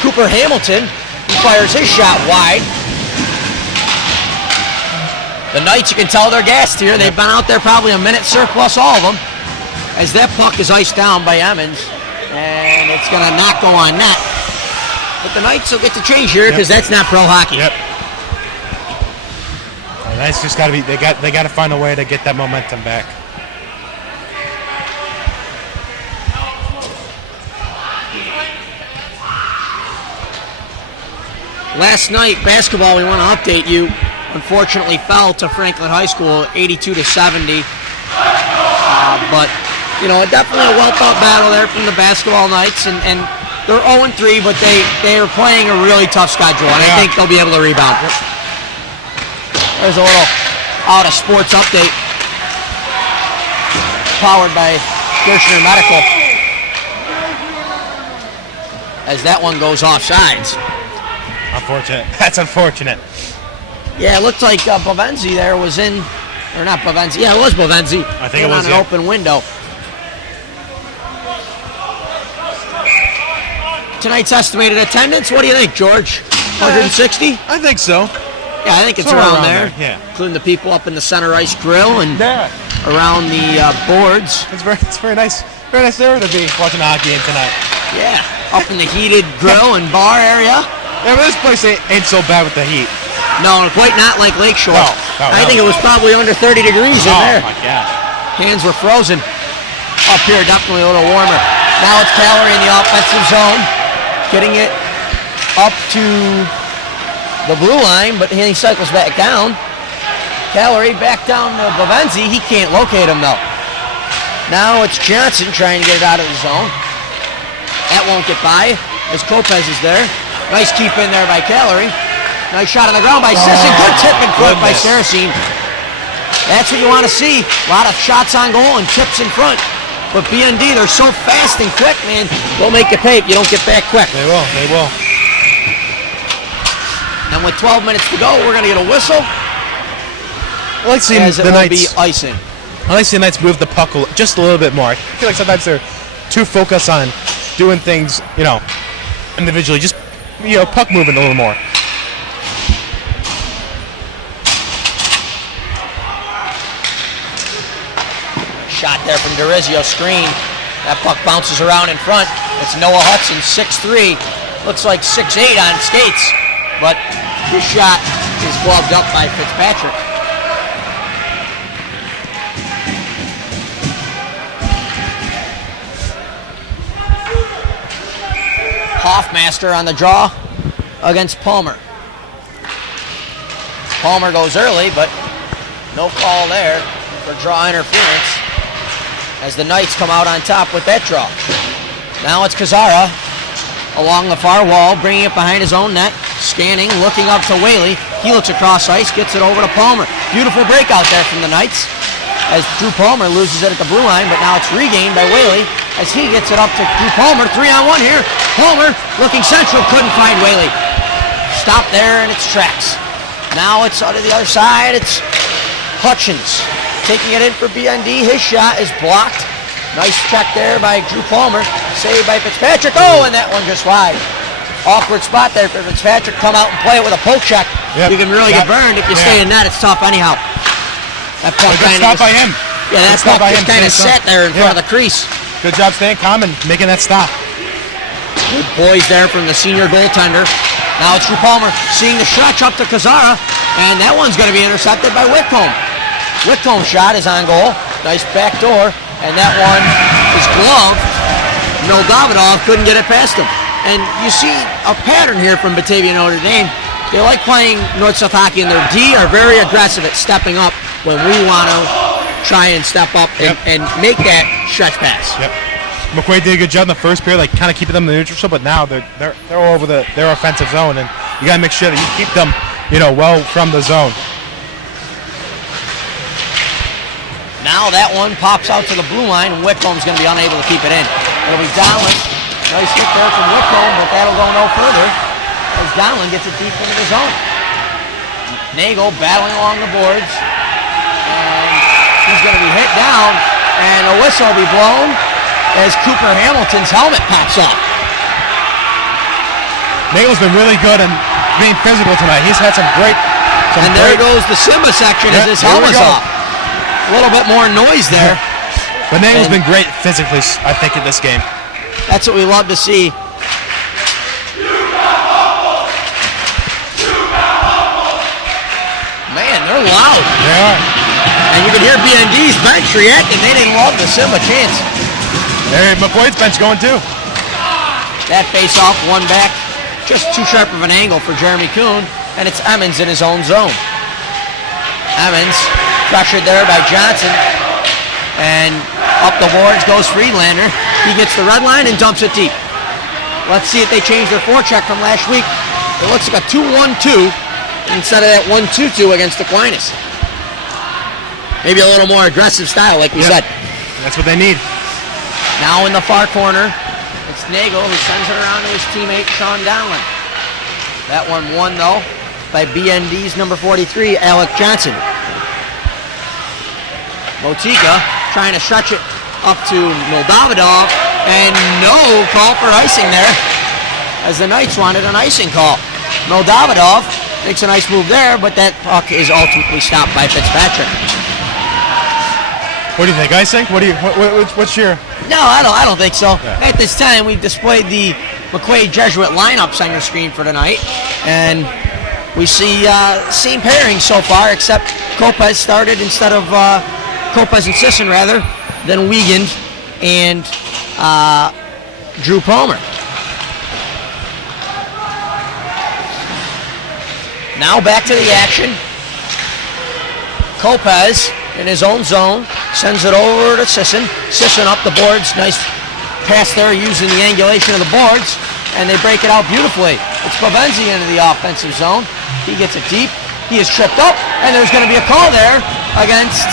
Cooper Hamilton, who fires his shot wide. The Knights, you can tell they're gassed here. They've been out there probably a minute surplus, all of them, as that puck is iced down by Emmons, and it's going to not go on net. But the Knights will get to change here because that's not pro hockey. Yep. The Knights just got to be. They got to find a way to get that momentum back. Last night, basketball, we want to update you, unfortunately fell to Franklin High School 82-70. But, definitely a well-thought battle there from the basketball Knights. And they're 0-3, but they are playing a really tough schedule. And I think they'll be able to rebound. There's a little out-of-sports update powered by Gershner Medical, as that one goes offsides. Unfortunate. That's unfortunate. Yeah, it looked like Bavenzi there was in, or not Bavenzi. Yeah, it was Bavenzi. I think it was, on an open window. Tonight's estimated attendance, what do you think, George? 160? I think so. Yeah, I think it's Somewhere around around there. there, yeah. Including the people up in the center ice grill and around the boards. It's very nice. Very nice there to be watching a hockey game tonight. Yeah, up in the heated grill and bar area. Yeah, but this place ain't so bad with the heat. No, quite not like Lakeshore. No, I think it was probably under 30 degrees in there. Oh my gosh. Hands were frozen. Up here, definitely a little warmer. Now it's Calorie in the offensive zone, getting it up to the blue line, but he cycles back down. Calorie back down to Bavenzi. He can't locate him though. Now it's Johnson trying to get it out of the zone. That won't get by as Lopez is there. Nice keep in there by Calorie. Nice shot on the ground by Sisson. Good tip and foot by Saracen. That's what you want to see. A lot of shots on goal and tips in front. But BND, they're so fast and quick, man. They'll make you pay if you don't get back quick. They will. They will. And with 12 minutes to go, we're going to get a whistle. I like seeing as it the will be Knights. icing. I like seeing the Knights move the puck just a little bit more. I feel like sometimes they're too focused on doing things, individually. Just puck moving a little more. Shot there from DeRizio, screen. That puck bounces around in front. It's Noah Hudson, 6'3". Looks like 6'8" on skates, but his shot is gloved up by Fitzpatrick. Hoffmaster on the draw against Palmer. Palmer goes early, but no call there for draw interference as the Knights come out on top with that draw. Now it's Kazara along the far wall, bringing it behind his own net, scanning, looking up to Whaley. He looks across ice, gets it over to Palmer. Beautiful breakout there from the Knights as Drew Palmer loses it at the blue line, but now it's regained by Whaley as he gets it up to Drew Palmer. 3-on-1 here. Palmer looking central, couldn't find Whaley. Stop there in its tracks. Now it's out of the other side. It's Hutchins taking it in for BND. His shot is blocked. Nice check there by Drew Palmer. Saved by Fitzpatrick. Oh, and that one just wide. Awkward spot there for Fitzpatrick. Come out and play it with a poke check. Yep. You can really get burned if you stay in that. It's tough anyhow. That puck Good stop by him. Yeah, that puck just kind of sat there in front of the crease. Good job staying calm and making that stop. Good poise there from the senior goaltender. Now it's Drew Palmer seeing the stretch up to Kazara, and that one's going to be intercepted by Whitcomb. Whitcomb's shot is on goal. Nice back door, and that one is gloved. No, Davidoff couldn't get it past him. And you see a pattern here from Batavia Notre Dame. They like playing North-South hockey, and their D are very aggressive at stepping up when we want to try and step up and make that stretch pass. Yep. McQuaid did a good job in the first period, kind of keeping them in the neutral zone, but now they're all over their offensive zone, and you got to make sure that you keep them, well from the zone. Now that one pops out to the blue line, and Whitcomb's going to be unable to keep it in. It'll be Donlin. Nice hit there from Whitcomb, but that'll go no further as Donlin gets it deep into the zone. Nagel battling along the boards, and he's going to be hit down, and a whistle will be blown as Cooper Hamilton's helmet pops off. Nagel's been really good and being physical tonight. He's had some great. And there goes the Simba section as his helmet's off. A little bit more noise there. But Nagel's been great physically, I think, in this game. That's what we love to see. Man, they're loud. They are. And you can hear BND's bench reacting. They didn't love the Simba chance. Hey, McQuaid's bench going too. That face-off, one back, just too sharp of an angle for Jeremy Kuhn, and it's Emmons in his own zone. Emmons pressured there by Johnson, and up the boards goes Friedlander. He gets the red line and dumps it deep. Let's see if they change their forecheck from last week. It looks like a 2-1-2 instead of that 1-2-2 against Aquinas. Maybe a little more aggressive style, like we said. That's what they need. Now in the far corner, it's Nagel who sends it around to his teammate Sean Donlin. That one won though by BND's number 43, Alec Johnson. Motika trying to stretch it up to Moldavidov, and no call for icing there, as the Knights wanted an icing call. Moldavidov makes a nice move there, but that puck is ultimately stopped by Fitzpatrick. What do you think? Icing? What's your? No, I don't think so. Yeah. At this time, we've displayed the McQuaid Jesuit lineups on your screen for tonight, and we see same pairing so far, except Kopez started instead of Kopez and Sisson rather than Wiegand and Drew Palmer. Now back to the action. Kopez in his own zone sends it over to Sisson. Sisson up the boards. Nice pass there using the angulation of the boards, and they break it out beautifully. It's Bavenzi into the offensive zone. He gets it deep. He is tripped up, and there's going to be a call there against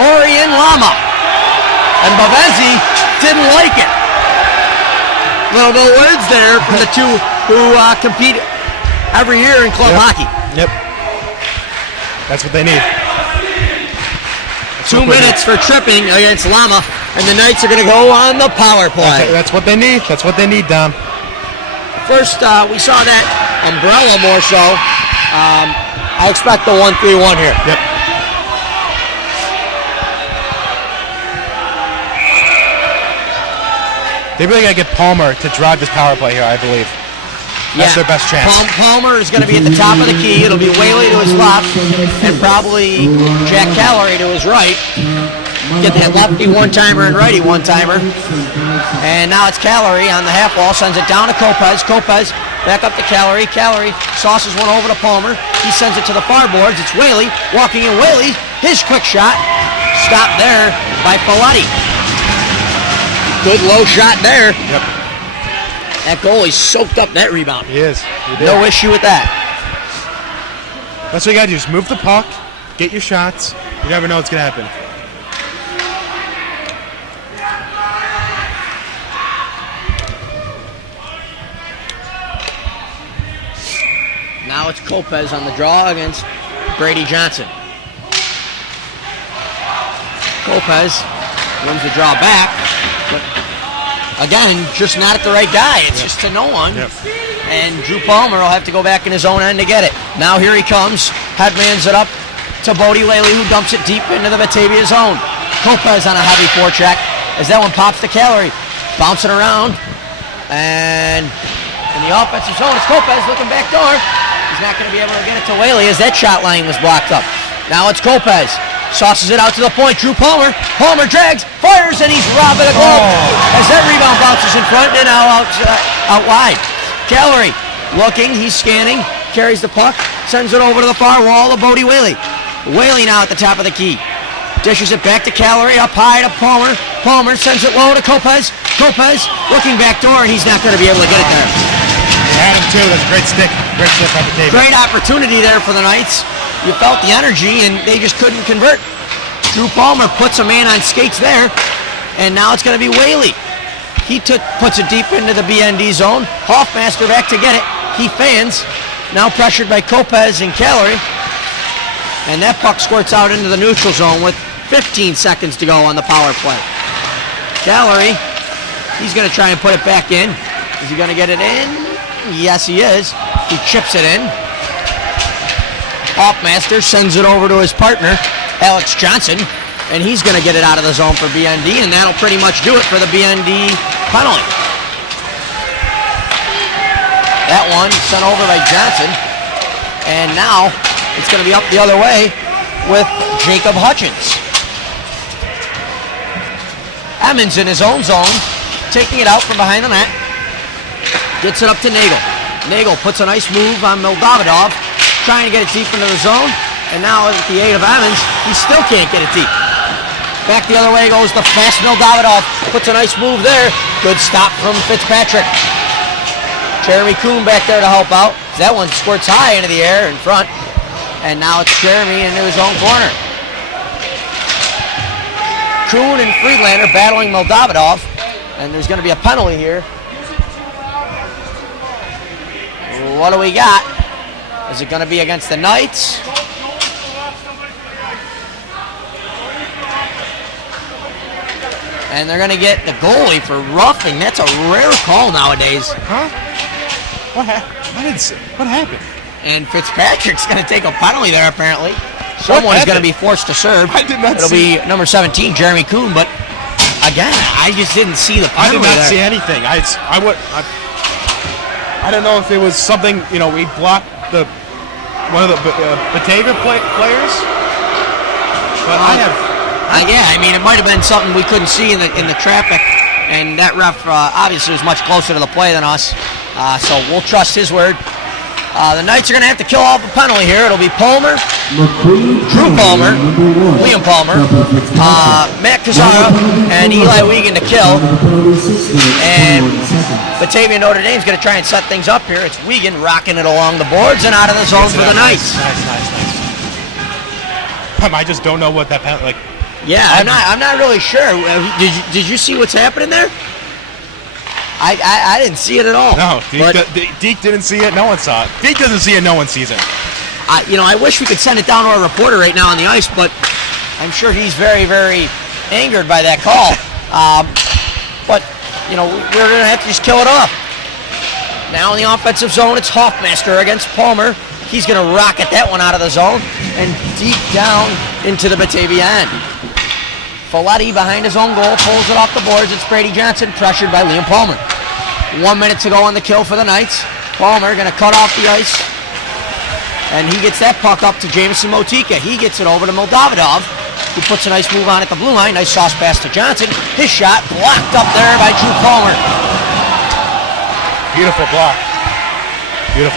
Orion Lama. And Bavenzi didn't like it. Little words there from the two who compete every year in club hockey. Yep. That's what they need. 2 minutes for tripping against Lama, and the Knights are going to go on the power play. That's what they need. That's what they need, Dom. First, we saw that umbrella more so. I expect the 1-3-1 here. Yep. They really got to get Palmer to drive this power play here, I believe. That's their best chance. Palmer is going to be at the top of the key. It'll be Whaley to his left, and probably Jack Callery to his right. Get that lefty one-timer and righty one-timer. And now it's Callery on the half wall, sends it down to Kopez. Kopez back up to Callery. Callery sauces one over to Palmer. He sends it to the far boards. It's Whaley walking in. Whaley, his quick shot, stopped there by Folletti. Good low shot there. Yep. That goalie soaked up that rebound. He is. No issue with that. That's what you got to do. Just move the puck, get your shots. You never know what's going to happen. Now it's Kopez on the draw against Brady Johnson. Kopez wins the draw back, but again, just not at the right guy. It's just to no one. Yep. And Drew Palmer will have to go back in his own end to get it. Now here he comes. Headmans it up to Bodie Laley, who dumps it deep into the Batavia zone. Kopez on a heavy forecheck as that one pops to Callery. Bouncing around. And in the offensive zone, it's Kopez looking back door. He's not going to be able to get it to Whaley as that shot line was blocked up. Now it's Kopez. Sauces it out to the point. Drew Palmer. Palmer drags, fires, and he's robbed of the glove as that rebound bounces in front and now out wide. Callery looking, he's scanning, carries the puck, sends it over to the far wall to Bodie Whaley. Whaley now at the top of the key. Dishes it back to Callery, up high to Palmer. Palmer sends it low to Kopez. Kopez looking back door, and he's not going to be able to get it there. They had him too. That's a great stick. Great stick on the table. Great opportunity there for the Knights. You felt the energy, and they just couldn't convert. Drew Palmer puts a man on skates there, and now it's going to be Whaley. He puts it deep into the BND zone. Hoffmaster back to get it. He fans. Now pressured by Kopez and Callery. And that puck squirts out into the neutral zone with 15 seconds to go on the power play. Callery, he's going to try and put it back in. Is he going to get it in? Yes, he is. He chips it in. Hoffmaster sends it over to his partner, Alex Johnson, and he's going to get it out of the zone for BND, and that'll pretty much do it for the BND penalty. That one sent over by Johnson, and now it's going to be up the other way with Jacob Hutchins. Emmons in his own zone, taking it out from behind the net, gets it up to Nagel. Nagel puts a nice move on Moldavidov, trying to get it deep into the zone, and now with the aid of Emmons, he still can't get it deep. Back the other way goes the fast Moldavidov, puts a nice move there. Good stop from Fitzpatrick. Jeremy Kuhn back there to help out. That one squirts high into the air in front, and now it's Jeremy into his own corner. Kuhn and Friedlander battling Moldavidov, and there's going to be a penalty here. What do we got? Is it going to be against the Knights? And they're going to get the goalie for roughing. That's a rare call nowadays. Huh? What happened? What happened? And Fitzpatrick's going to take a penalty there, apparently. Someone's going to be forced to serve. I did not It'll see. be number 17, Jeremy Kuhn. But again, I just didn't see the I penalty did not there. see anything. I don't know if it was something. You know, we blocked one of the Batavia players. But yeah, I mean, it might have been something we couldn't see in the traffic, and that ref obviously was much closer to the play than us, so we'll trust his word. The Knights are going to have to kill off a penalty here. It'll be Palmer, Drew Palmer, Liam Palmer, Matt Cazzara, and Eli Wiegand to kill. And Batavia Notre Dame's going to try and set things up here. It's Wiegand rocking it along the boards and out of the zone for the Knights. Nice. I just don't know what that penalty. Yeah, I'm not really sure. Did you see what's happening there? I didn't see it at all. No, Deke didn't see it. No one saw it. Deke doesn't see it. No one sees it. I wish we could send it down to our reporter right now on the ice, but I'm sure he's very, very angered by that call. But we're going to have to just kill it off. Now in the offensive zone, it's Hoffmaster against Palmer. He's going to rocket that one out of the zone and deep down into the Batavia end. Folletti behind his own goal, pulls it off the boards. It's Brady Johnson, pressured by Liam Palmer. 1 minute to go on the kill for the Knights. Palmer going to cut off the ice. And he gets that puck up to Jameson Motika. He gets it over to Moldavidov, who puts a nice move on at the blue line. Nice sauce pass to Johnson. His shot blocked up there by Drew Palmer. Beautiful block.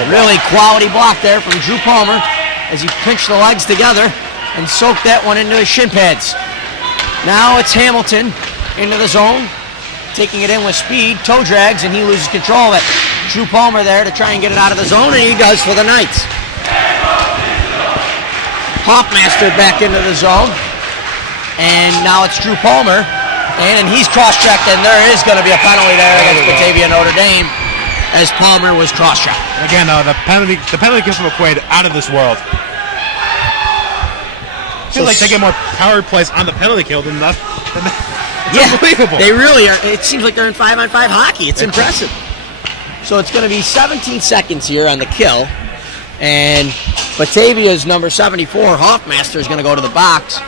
Really quality block there from Drew Palmer as he pinched the legs together and soaked that one into his shin pads. Now it's Hamilton into the zone, taking it in with speed, toe drags, and he loses control of it. Drew Palmer there to try and get it out of the zone, and he does for the Knights. Hoffmaster back into the zone, and now it's Drew Palmer, and he's cross-checked, and there is going to be a penalty there against Batavia Notre Dame as Palmer was cross-checked. Again, the penalty gives McQuaid out of this world. I feel like they get more power plays on the penalty kill than that. It's unbelievable. They really are. It seems like they're in 5-on-5 hockey. It's impressive. So it's going to be 17 seconds here on the kill. And Batavia's number 74, Hoffmaster, is going to go to the box.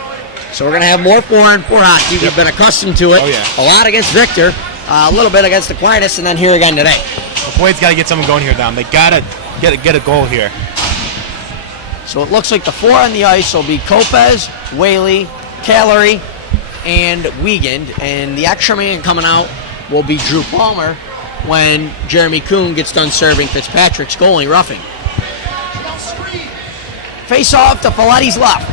So we're going to have more 4-on-4 hockey. We've been accustomed to it. Oh, yeah. A lot against Victor, a little bit against Aquinas, and then here again today. McQuaid's got to get something going here, Dom. They got to get a goal here. So it looks like the 4 on the ice will be Kopez, Whaley, Callery, and Wiegand. And the extra man coming out will be Drew Palmer when Jeremy Kuhn gets done serving Fitzpatrick's goalie roughing. Face off to Folletti's left.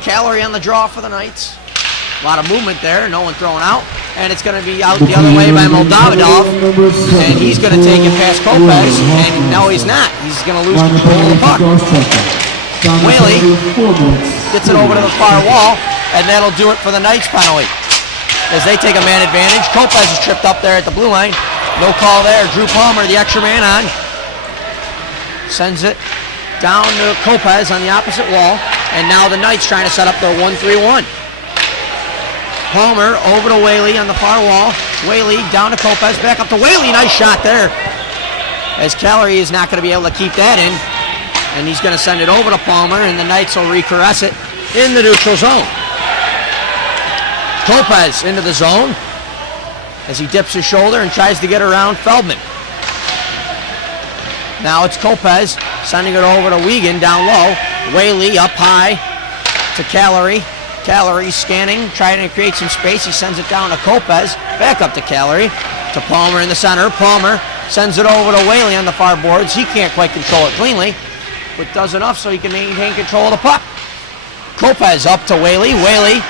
Callery on the draw for the Knights. A lot of movement there, no one throwing out. And it's going to be out the other way by Moldavidov. And he's going to take it past Kopez. And no, he's not. He's going to lose control of the puck. Whaley gets it over to the far wall. And that'll do it for the Knights penalty. As they take a man advantage. Kopez is tripped up there at the blue line. No call there. Drew Palmer, the extra man on. Sends it down to Kopez on the opposite wall. And now the Knights trying to set up their 1-3-1. Palmer over to Whaley on the far wall. Whaley down to Kopez, back up to Whaley. Nice shot there. As Callery is not going to be able to keep that in. And he's going to send it over to Palmer, and the Knights will recaress it in the neutral zone. Kopez into the zone as he dips his shoulder and tries to get around Feldman. Now it's Kopez sending it over to Wiegand down low. Whaley up high to Callery. Callery scanning, trying to create some space. He sends it down to Kopez. Back up to Callery. To Palmer in the center. Palmer sends it over to Whaley on the far boards. He can't quite control it cleanly, but does enough so he can maintain control of the puck. Kopez up to Whaley. Whaley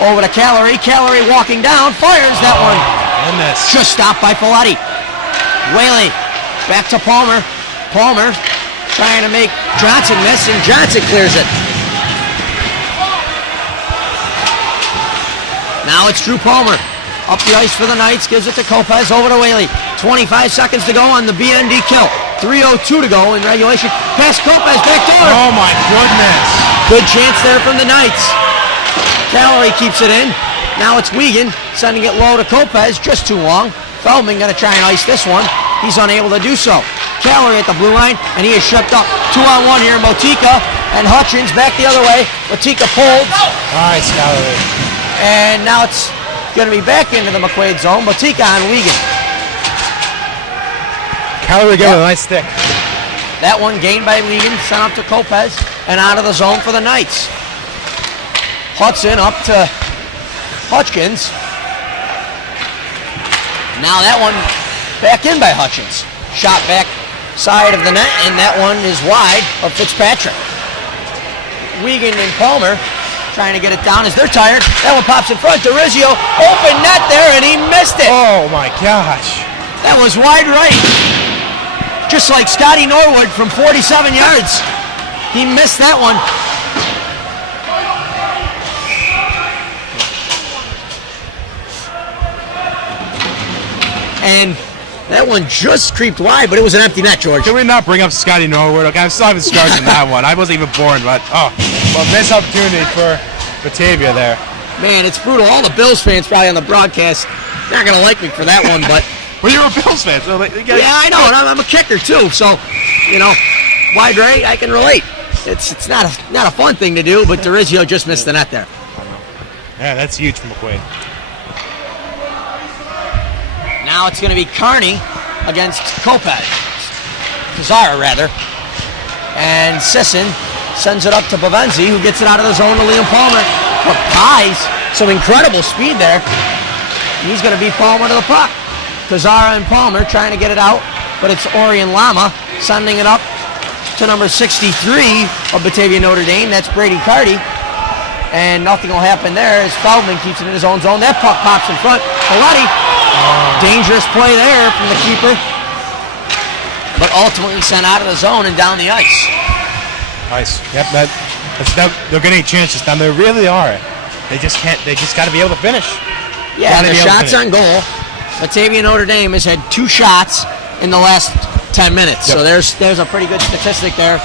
over to Callery. Callery walking down. Fires that one. Goodness. Just stopped by Folletti. Whaley back to Palmer. Palmer trying to make Johnson miss, and Johnson clears it. Now it's Drew Palmer. Up the ice for the Knights. Gives it to Kopez over to Whaley. 25 seconds to go on the BND kill. 3:02 to go in regulation. Pass Lopez, back door. Oh my goodness. Good chance there from the Knights. Callery keeps it in. Now it's Wiegand sending it low to Lopez, just too long. Feldman going to try and ice this one. He's unable to do so. Callery at the blue line, and he is shipped up. 2-on-1 here. Motika and Hutchins back the other way. Motika pulled. Nice, Callery. And now it's going to be back into the McQuaid zone. Motika on Wiegand. Callery gave it a nice stick. That one gained by Wiegand, sent up to Lopez, and out of the zone for the Knights. Hudson up to Hutchins. Now that one back in by Hutchins. Shot back side of the net, and that one is wide of Fitzpatrick. Wiegand and Palmer trying to get it down as they're tired. That one pops in front. DeRizio, open net there, and he missed it. Oh my gosh. That was wide right. Just like Scotty Norwood from 47 yards. He missed that one. And that one just creeped wide, but it was an empty net, George. Can we not bring up Scotty Norwood? Okay, I'm still having scars from that one. I wasn't even born, but missed opportunity for Batavia there. Man, it's brutal. All the Bills fans probably on the broadcast not gonna like me for that one, but Well, you're a Bills fan, so yeah, I know, and I'm a kicker too. So, wide right, I can relate. It's not a fun thing to do, but DeRizio just missed the net there. Yeah, that's huge from McQuaid. Now it's going to be Carney against Lopez. Pizarro, rather. And Sisson sends it up to Bavenzi, who gets it out of the zone to Liam Palmer. But Pies, some incredible speed there. He's going to beat Palmer to the puck. Pizarro and Palmer trying to get it out, but it's Orion Lama sending it up to number 63 of Batavia Notre Dame. That's Brady Carty. And nothing will happen there as Feldman keeps it in his own zone. That puck pops in front. Coletti. Dangerous play there from the keeper, but ultimately sent out of the zone and down the ice. Nice. Yep, they're getting chances down. They really are. They just can't. They just got to be able to finish. Yeah, and the shots on goal. Batavia Notre Dame has had 2 shots in the last 10 minutes. Yep. So there's a pretty good statistic there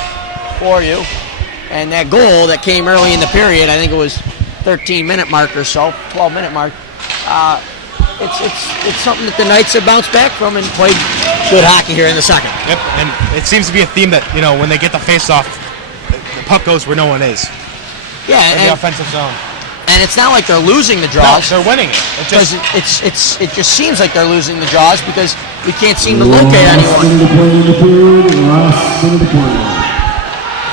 for you. And that goal that came early in the period, I think it was 13-minute mark or so, 12-minute mark. It's something that the Knights have bounced back from and played good hockey here in the second. Yep, and it seems to be a theme that, when they get the face-off, the puck goes where no one is. Yeah, in the offensive zone. And it's not like they're losing the draws. No, they're winning it. It just seems like they're losing the draws because we can't seem to locate anyone. If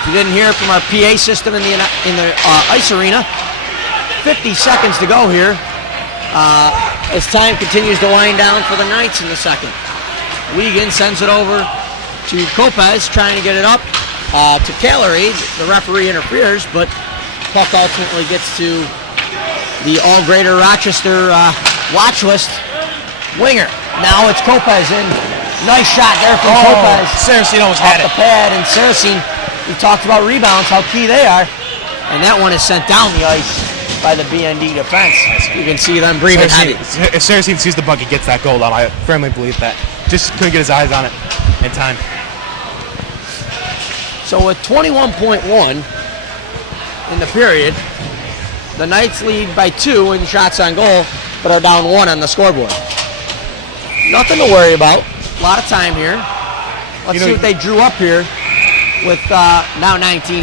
you didn't hear it from our PA system in the ice arena, 50 seconds to go here. As time continues to wind down for the Knights in the second. Wiegand sends it over to Lopez, trying to get it up to Callery. The referee interferes, but puck ultimately gets to the All Greater Rochester watch list winger. Now it's Lopez in. Nice shot there from Lopez. Saracen almost off had it. The pad, and Saracen, we talked about rebounds, how key they are. And that one is sent down the ice by the BND defense. You can see them breathing heavy. If Saracen sees the puck, he gets that goal down. I firmly believe that. Just couldn't get his eyes on it in time. So with 21.1 in the period, the Knights lead by 2 in shots on goal, but are down 1 on the scoreboard. Nothing to worry about. A lot of time here. Let's see what they drew up here with now 19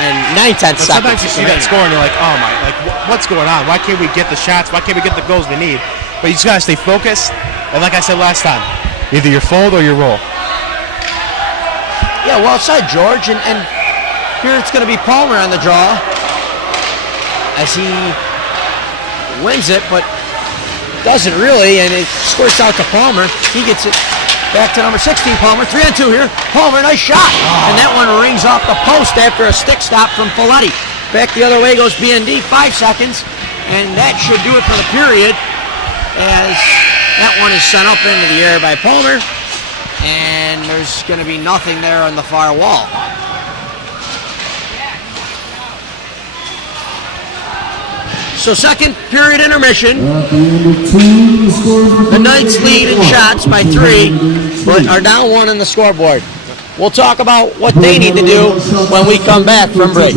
and 9/10 seconds. Sometimes you see that score and you're like, oh my, what's going on? Why can't we get the shots? Why can't we get the goals we need? But you just gotta stay focused. And like I said last time, either you're fold or you roll. Yeah, well said, George. And here it's going to be Palmer on the draw as he wins it, but doesn't really, and it squirts out to Palmer. He gets it back to number 16, Palmer. 3-on-2 here. Palmer, nice shot. And that one rings off the post after a stick stop from Folletti. Back the other way goes BND, 5 seconds. And that should do it for the period as that one is sent up into the air by Palmer. And there's going to be nothing there on the far wall. So second period intermission. The Knights lead in shots by 3. but are down 1 on the scoreboard. We'll talk about what they need to do when we come back from break.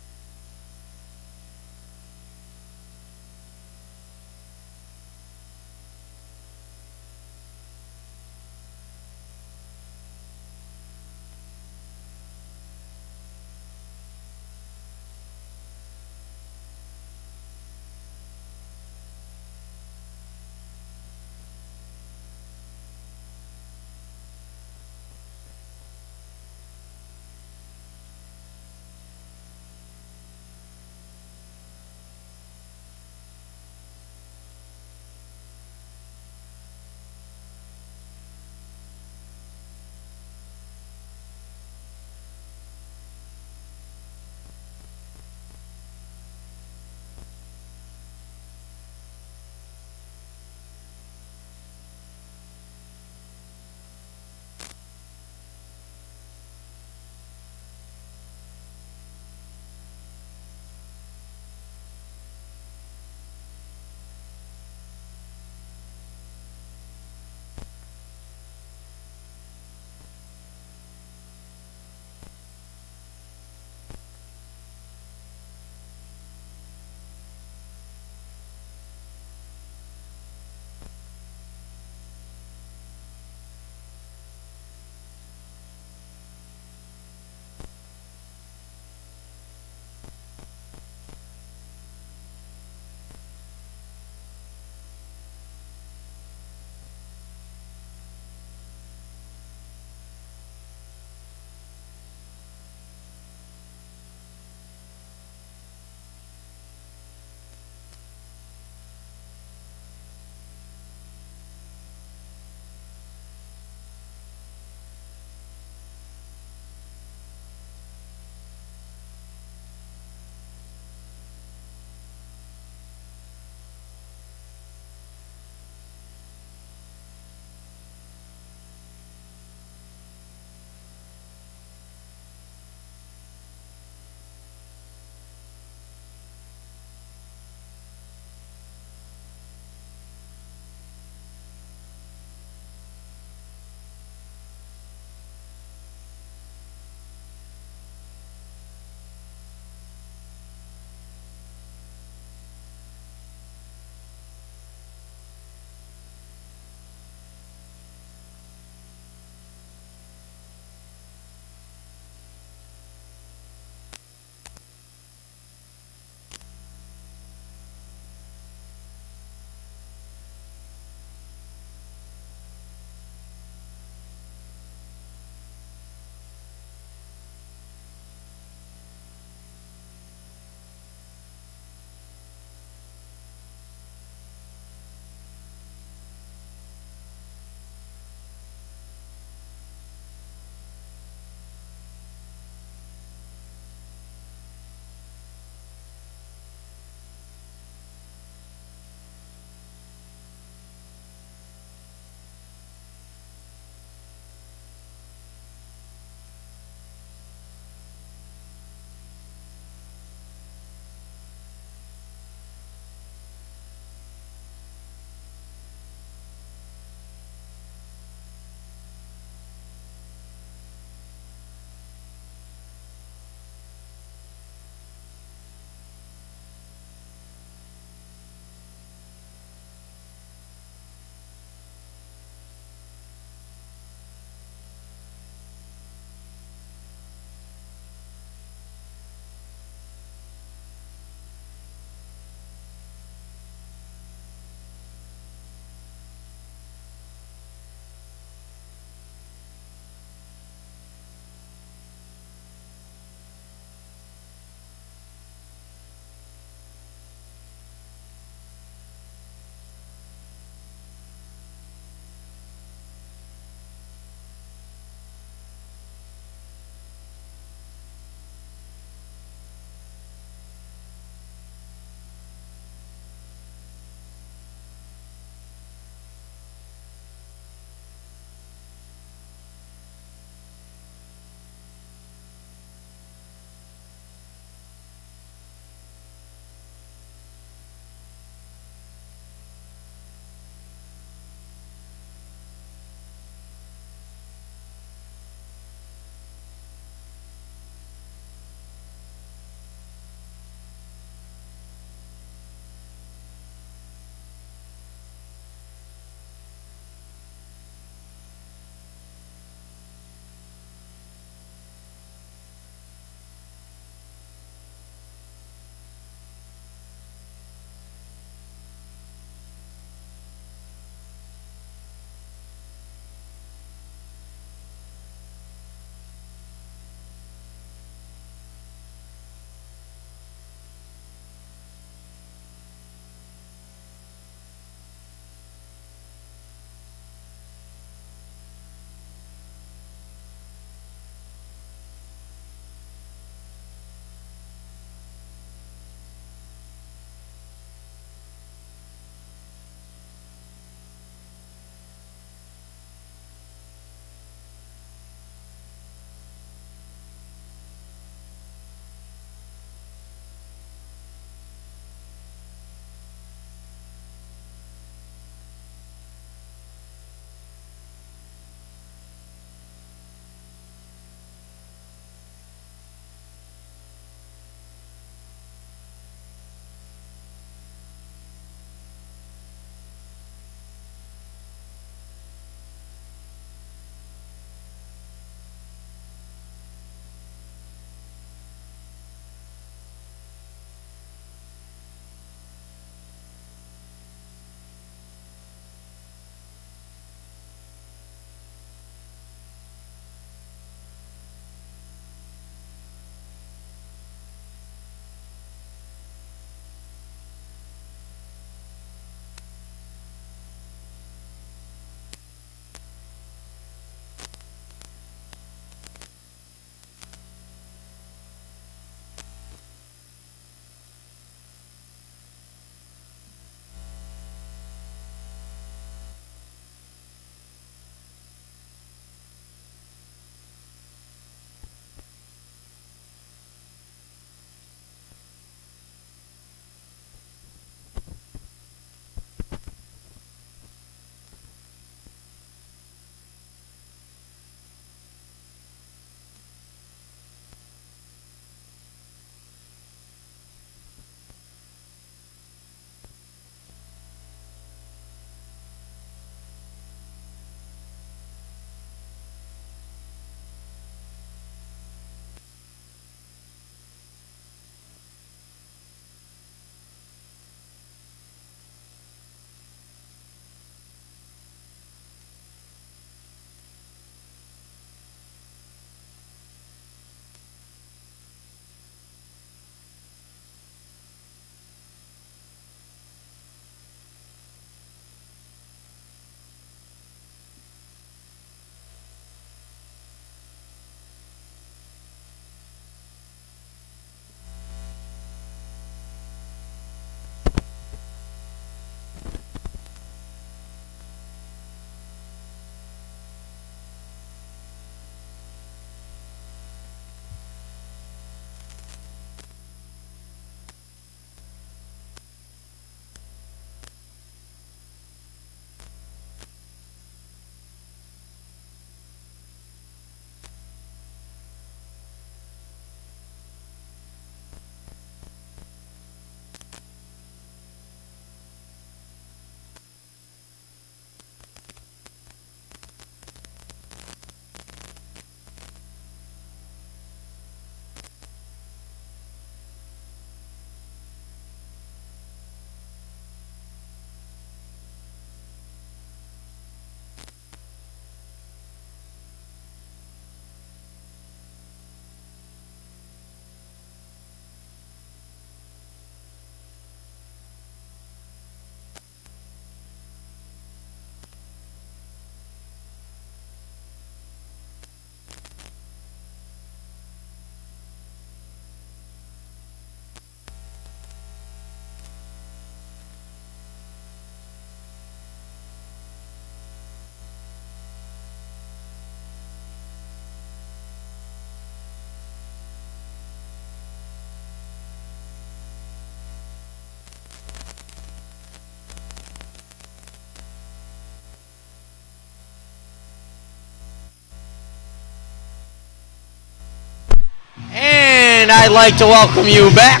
I'd like to welcome you back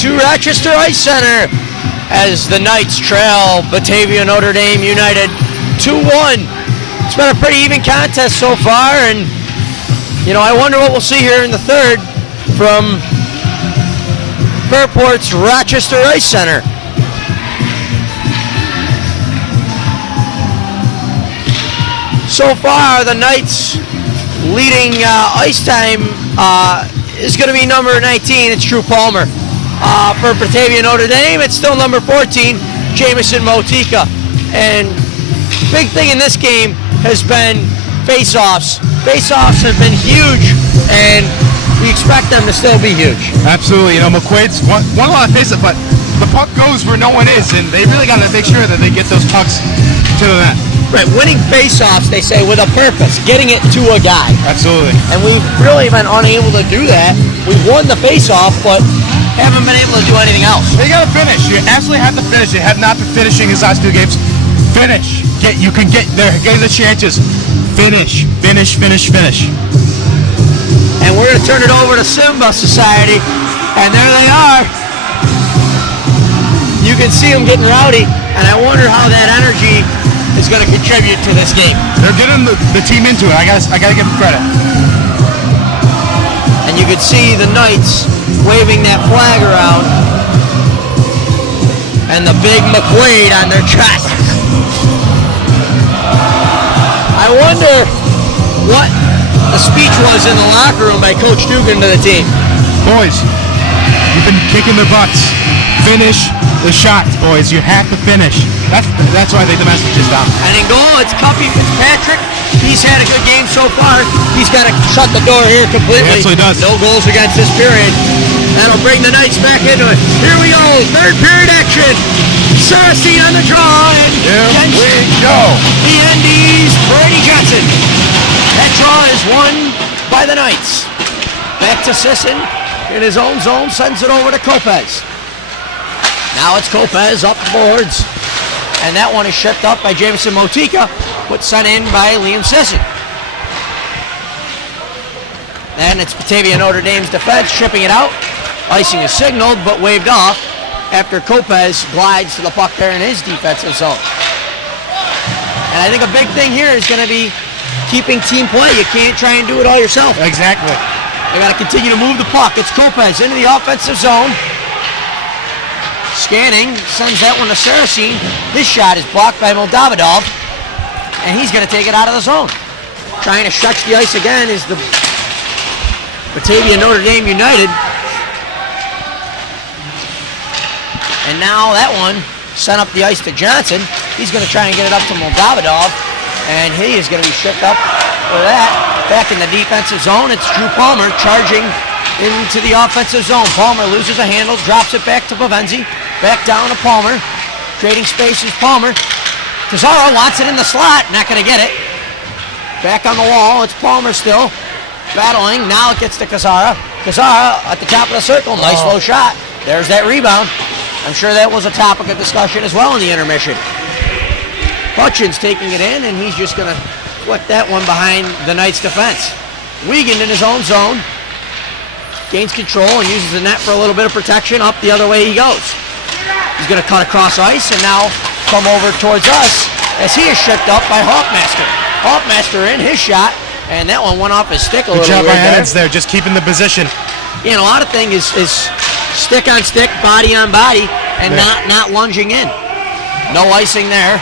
to Rochester Ice Center as the Knights trail Batavia Notre Dame United 2-1. It's been a pretty even contest so far, and I wonder what we'll see here in the third from Fairport's Rochester Ice Center. So far, the Knights leading ice time is going to be number 19. It's Drew Palmer. For Batavia Notre Dame, it's still number 14, Jamison Motika. And big thing in this game has been face-offs. Face-offs have been huge, and we expect them to still be huge. Absolutely. McQuaid's won a lot of face-offs, but the puck goes where no one is, and they really got to make sure that they get those pucks to the net. Right, winning face-offs, they say, with a purpose, getting it to a guy. Absolutely. And we've really been unable to do that. We won the face-off, but haven't been able to do anything else. You got to finish. You absolutely have to finish. You have not been finishing his last two games. Finish. You can get there. Get the chances. Finish. Finish. Finish. Finish. And we're going to turn it over to Simba Society, and there they are. You can see them getting rowdy, and I wonder how that energy is going to contribute to this game. They're getting the team into it. I got to give them credit. And you could see the Knights waving that flag around, and the big McQuaid on their chest. I wonder what the speech was in the locker room by Coach Dugan to the team. Boys, you've been kicking their butts. Finish the shots, boys. You have to finish. That's why I think the message is down. And in goal, it's Cuppy Fitzpatrick. He's had a good game so far. He's got to shut the door here completely. He absolutely does. No goals against this period. That'll bring the Knights back into it. Here we go. Third period action. Saracen on the draw. And here we go. The Endies, Brady Johnson. That draw is won by the Knights. Back to Sisson in his own zone. Sends it over to Kopez. Now it's Kopez up the boards. And that one is shipped up by Jamison Motika, but sent in by Liam Sisson. Then it's Batavia Notre Dame's defense shipping it out. Icing is signaled, but waved off after Kopez glides to the puck there in his defensive zone. And I think a big thing here is going to be keeping team play. You can't try and do it all yourself. Exactly. You got to continue to move the puck. It's Kopez into the offensive zone. Scanning, sends that one to Saracen. This shot is blocked by Moldavidov, and he's going to take it out of the zone. Trying to stretch the ice again is the Batavia Notre Dame United. And now that one sent up the ice to Johnson. He's going to try and get it up to Moldavidov, and he is going to be shipped up for that. Back in the defensive zone, it's Drew Palmer charging into the offensive zone. Palmer loses a handle, drops it back to Bavenzi. Back down to Palmer. Trading spaces, Palmer. Kazara wants it in the slot. Not going to get it. Back on the wall. It's Palmer still. Battling. Now it gets to Kazara. Kazara at the top of the circle. Nice low shot. There's that rebound. I'm sure that was a topic of discussion as well in the intermission. Hutchins taking it in, and he's just going to flick that one behind the Knights' defense. Wiegand in his own zone. Gains control and uses the net for a little bit of protection. Up the other way he goes. He's going to cut across ice and now come over towards us as he is shipped up by Hawkmaster. Hawkmaster in his shot, and that one went off his stick a little bit. Good job by Evans there, just keeping the position. A lot of things is stick on stick, body on body, and not lunging in. No icing there.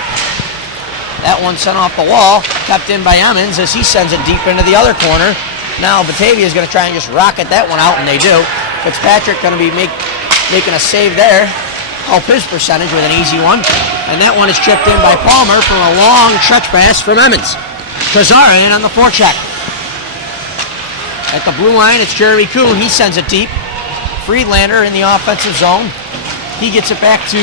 That one sent off the wall, kept in by Emmons as he sends it deep into the other corner. Now Batavia is going to try and just rocket that one out, and they do. Fitzpatrick going to be making a save there. Help his percentage with an easy one. And that one is chipped in by Palmer from a long stretch pass from Emmons. Kazara in on the forecheck. At the blue line, it's Jeremy Kuhn. He sends it deep. Friedlander in the offensive zone. He gets it back to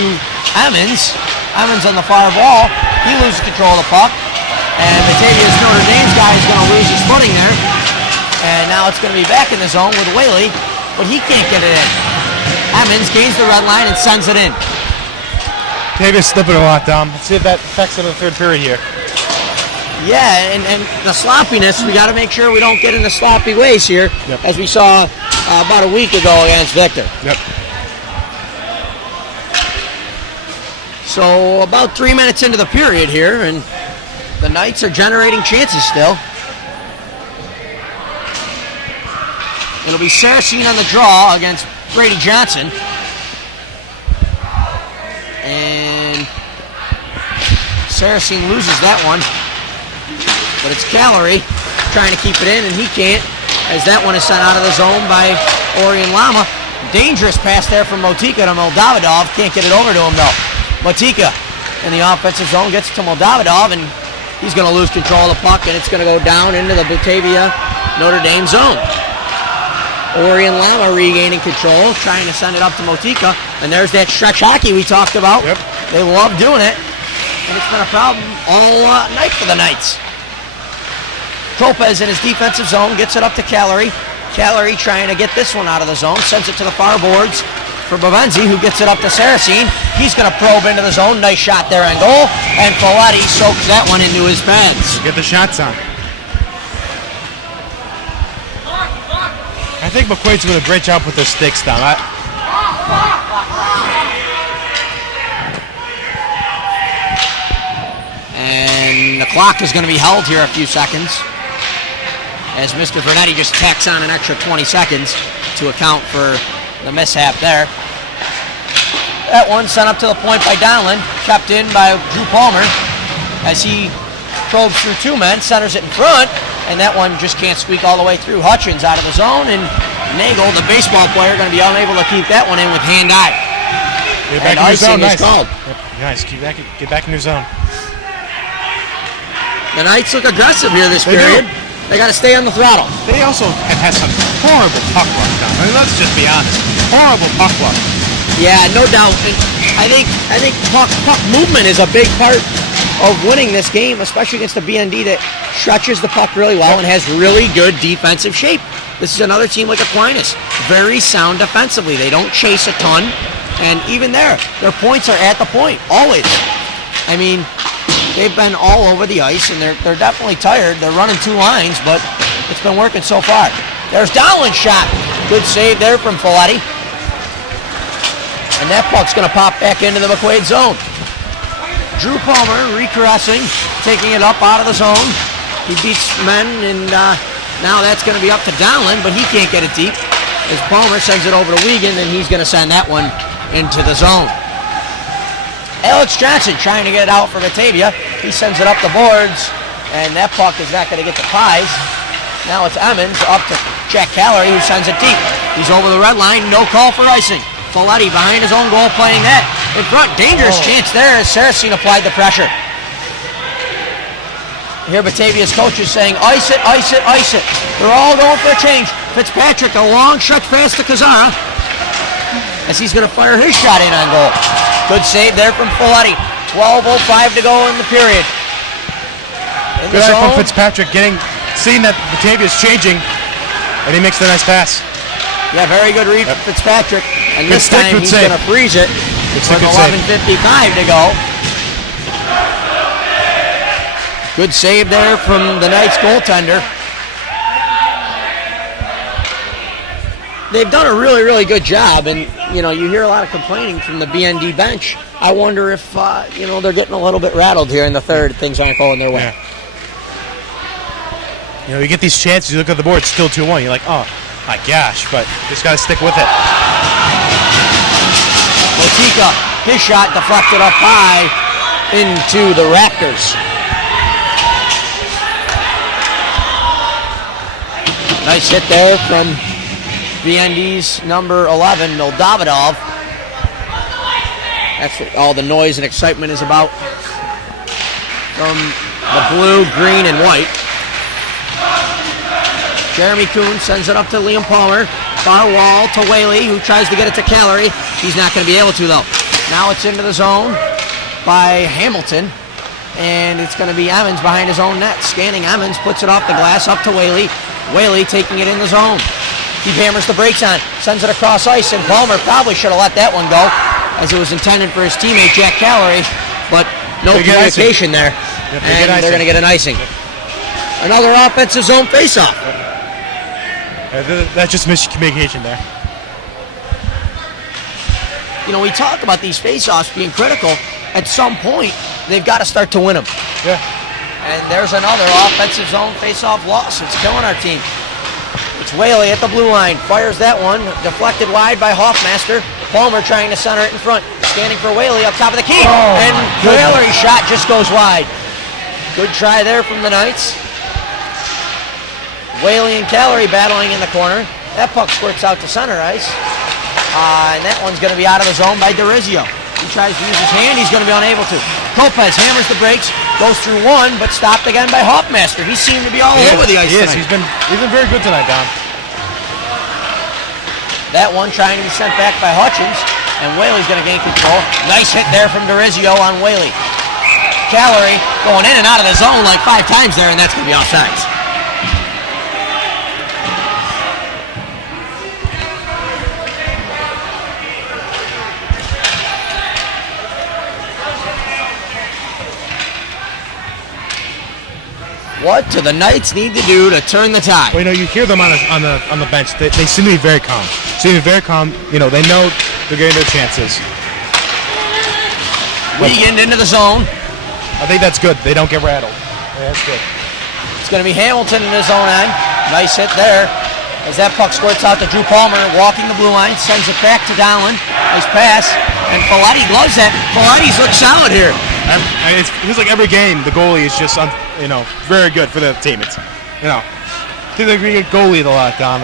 Emmons. Emmons on the far wall. He loses control of the puck. And Batavia's Notre Dame's guy is going to lose his footing there. And now it's going to be back in the zone with Whaley, but he can't get it in. Emmons gains the red line and sends it in. Davis slipping a lot, Dom. Let's see if that affects him in the third period here. Yeah, and the sloppiness, we got to make sure we don't get into sloppy ways here, as we saw about a week ago against Victor. Yep. So about 3 minutes into the period here, and the Knights are generating chances still. It'll be Saracen on the draw against Brady Johnson. And Saracen loses that one. But it's Callery trying to keep it in, and he can't, as that one is sent out of the zone by Orion Lama. Dangerous pass there from Motika to Moldavidov. Can't get it over to him, though. Motika in the offensive zone gets to Moldavidov, and he's going to lose control of the puck, and it's going to go down into the Batavia Notre Dame zone. Orion Lama regaining control, trying to send it up to Motika, and there's that stretch hockey we talked about. Yep. They love doing it, and it's been a problem all night for the Knights. Lopez in his defensive zone gets it up to Callery. Callery trying to get this one out of the zone, sends it to the far boards for Bavenzi, who gets it up to Saracen. He's going to probe into the zone. Nice shot there on goal, and Folletti soaks that one into his pads. Get the shots on. I think McQuaid's doing a great job with the sticks down. And the clock is going to be held here a few seconds, as Mr. Vernetti just tacks on an extra 20 seconds to account for the mishap there. That one sent up to the point by Donlin, kept in by Drew Palmer as he probes through two men, centers it in front, and that one just can't squeak all the way through. Hutchins out of the zone, and Nagel, the baseball player, going to be unable to keep that one in with hand-eye. Get back And in your zone. icing is Nice. called. Yep. Nice. Get back in your zone. The Knights look aggressive here this They period. do. They got to stay on the throttle. They also have had some horrible puck luck down. I mean, let's just be honest. Horrible puck luck. Yeah, no doubt. And I think puck movement is a big part of winning this game, especially against the BND that stretches the puck really well and has really good defensive shape. This is another team like Aquinas, very sound defensively. They don't chase a ton, and even there, their points are at the point always. I mean, they've been all over the ice, and they're definitely tired. They're running two lines, but it's been working so far. There's Donlin's shot. Good save there from Folletti. And that puck's going to pop back into the McQuaid zone. Drew Palmer recaressing, taking it up out of the zone. He beats men, and now that's going to be up to Donlin, but he can't get it deep. As Palmer sends it over to Wiegand, and he's going to send that one into the zone. Alex Johnson trying to get it out for Batavia. He sends it up the boards, and that puck is not going to get to Pies. Now it's Emmons up to Jack Callery, who sends it deep. He's over the red line, no call for icing. Folletti behind his own goal playing that. In front, dangerous chance there as Saracen applied the pressure. Here Batavia's coach is saying, ice it, ice it, ice it. They're all going for a change. Fitzpatrick, a long stretch pass to Kazara, as he's going to fire his shot in on goal. Good save there from Folletti. 12:05 to go in the period. In Good the eye from zone. Fitzpatrick, seeing that Batavia's changing, and he makes the nice pass. Yeah, very good read from Fitzpatrick. And Good this stick, time good he's save. going to freeze it Good with stick, good save. 11:55 to go. Good save there from the Knights goaltender. They've done a really, really good job, and you hear a lot of complaining from the BND bench. I wonder if they're getting a little bit rattled here in the third. Things aren't going their way. Yeah. You get these chances. You look at the board, it's still 2-1. You're like, oh my gosh, but just got to stick with it. Motika, his shot deflected up high into the Raptors. Nice hit there from BND's number 11, Moldavidov. That's what all the noise and excitement is about. From the blue, green, and white. Jeremy Kuhn sends it up to Liam Palmer. Far wall to Whaley, who tries to get it to Callery. He's not going to be able to, though. Now it's into the zone by Hamilton. And it's going to be Emmons behind his own net. Scanning Emmons, puts it off the glass up to Whaley. Whaley taking it in the zone. He hammers the brakes on, sends it across ice, and Palmer probably should have let that one go, as it was intended for his teammate Jack Callery, but no communication there, and they're going to get an icing. Another offensive zone faceoff. That's just miscommunication there. You know, we talk about these face-offs being critical. At some point, they've got to start to win them. Yeah. And there's another offensive zone face-off loss. It's killing our team. It's Whaley at the blue line. Fires that one. Deflected wide by Hoffmaster. Palmer trying to center it in front. Standing for Whaley up top of the key. And Callery's shot just goes wide. Good try there from the Knights. Whaley and Callery battling in the corner. That puck squirts out to center ice. And that one's going to be out of the zone by DeRizio. He tries to use his hand. He's going to be unable to. Lopez hammers the brakes. Goes through one, but stopped again by Hoffmaster. He seemed to be all over the ice tonight. He's been very good tonight, Don. That one trying to be sent back by Hutchins. And Whaley's going to gain control. Nice hit there from DeRizio on Whaley. Callery going in and out of the zone like 5 times there, and that's going to be offsides. What do the Knights need to do to turn the tide? Well, you know, you hear them on the bench. They seem to be very calm. You know, they know they're getting their chances. Wiegand into the zone. I think that's good. They don't get rattled. Yeah, that's good. It's going to be Hamilton in his own end. Nice hit there. As that puck squirts out to Drew Palmer, walking the blue line, sends it back to Dowland. Nice pass. And Folletti gloves that. Folletti's look solid here. It feels like every game the goalie is just, very good for the team. It's, I think they're going to get goalie a lot, Dom.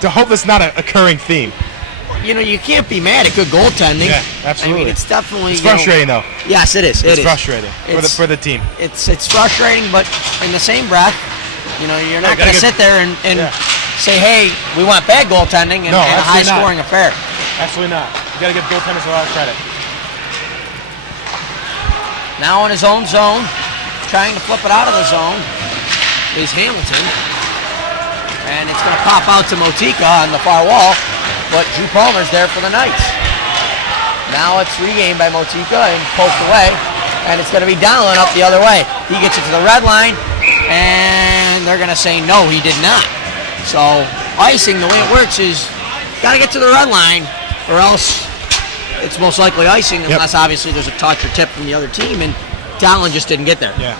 To hope that's not an occurring theme. You know, you can't be mad at good goaltending. Yeah, absolutely. I mean, it's definitely... It's frustrating, though. Yes, it is. It's frustrating for the team. It's frustrating, but in the same breath, you're not going to sit there and say, hey, we want bad goaltending and a high-scoring affair. Absolutely not. You got to give goaltenders a lot of credit. Now in his own zone, trying to flip it out of the zone, is Hamilton. And it's going to pop out to Motika on the far wall, but Drew Palmer's there for the Knights. Now it's regained by Motika and poked away, and it's going to be Dowland up the other way. He gets it to the red line, and they're going to say no, he did not. So icing, the way it works is, got to get to the red line, or else it's most likely icing, unless obviously there's a touch or tip from the other team, and Dowland just didn't get there. Yeah.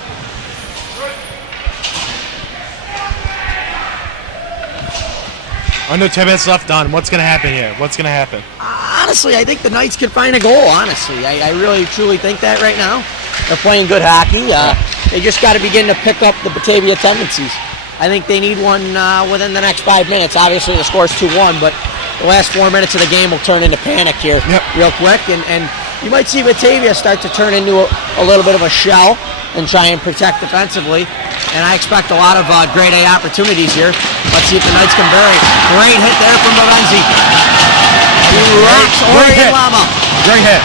Under 10 minutes left, Don. What's going to happen here? What's going to happen? Honestly, I think the Knights can find a goal, honestly. I really, truly think that right now. They're playing good hockey. They just got to begin to pick up the Batavia tendencies. I think they need one within the next 5 minutes. Obviously, the score's 2-1, but the last 4 minutes of the game will turn into panic here real quick. And you might see Batavia start to turn into a little bit of a shell and try and protect defensively. And I expect a lot of grade A opportunities here. Let's see if the Knights can vary. Great hit there from Bavenzi. He rocks Orion Lama. Great hit.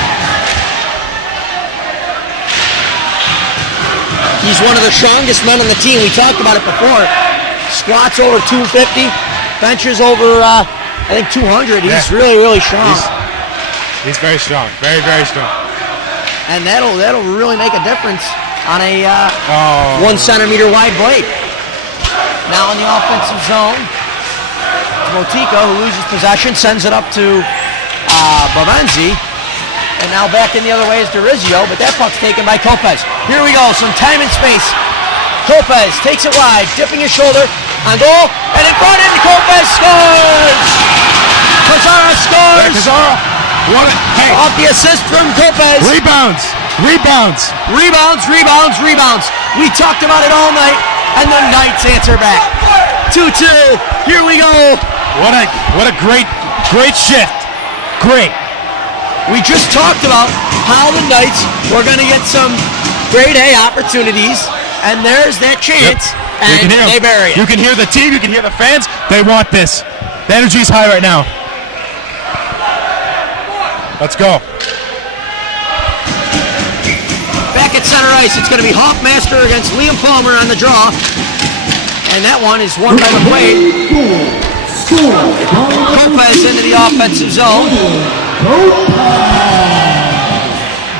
He's one of the strongest men on the team. We talked about it before. Squats over 250. Benches over, I think, 200. He's really, really strong. He's very strong. Very, very strong. And that'll really make a difference on a 1 centimeter wide blade. Now in the offensive zone, Motika, who loses possession, sends it up to Bavenzi. And now back in the other way is DeRizio, but that puck's taken by Kopez. Here we go, some time and space. Kopez takes it wide, dipping his shoulder on goal, and in front, and Kopez scores! Pizarro scores! Pizarro, off the assist from Kopez. Rebounds. We talked about it all night, and the Knights answer back. 2-2, here we go. What a great shift. Great. We just talked about how the Knights were going to get some grade A opportunities, and there's that chance, and they bury it. You can hear the team, you can hear the fans. They want this. The energy's high right now. Let's go. Back at center ice, it's going to be Hoffmaster against Liam Palmer on the draw, and that one is won by McQuaid. Kopez into the offensive zone.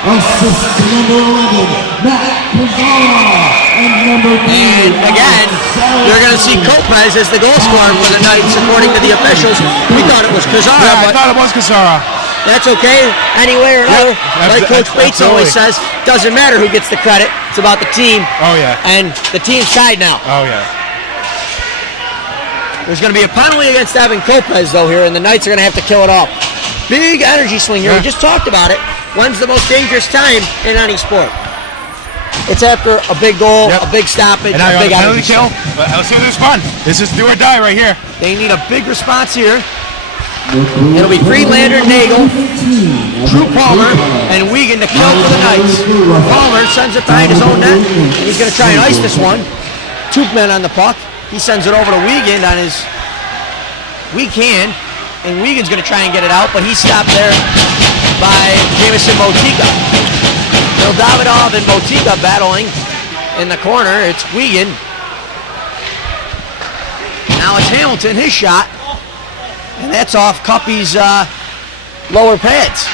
Assist number 11, Matt Pizarro. And again, you're going to see Lopez as the goal scorer for the Knights, according to the officials. We thought it was Kazara, Yeah, I but thought it was Kazara. that's okay. Any way or another, like Coach Bates absolutely. always says, doesn't matter who gets the credit. It's about the team. Oh, yeah. And the team's tied now. Oh, yeah. There's going to be a penalty against Evan Lopez, though, here, and the Knights are going to have to kill it off. Big energy swing here. We just talked about it. When's the most dangerous time in any sport? It's after a big goal, Yep. a big stoppage, And now a you're big on the penalty energy kill. swing. But let's see who's fun. This is do or die right here. They need a big response here. It'll be Friedlander, Nagel, Drew Palmer, and Wiegand to kill for the Knights. Palmer sends it behind his own net. He's going to try and ice this one. Two men on the puck. He sends it over to Wiegand on his weak hand, and Wiegand's going to try and get it out, but he's stopped there by Jameson Motika. Bill Davidov and Motika battling in the corner. It's Wiegand. Now it's Hamilton, his shot. And that's off Cuppy's lower pads.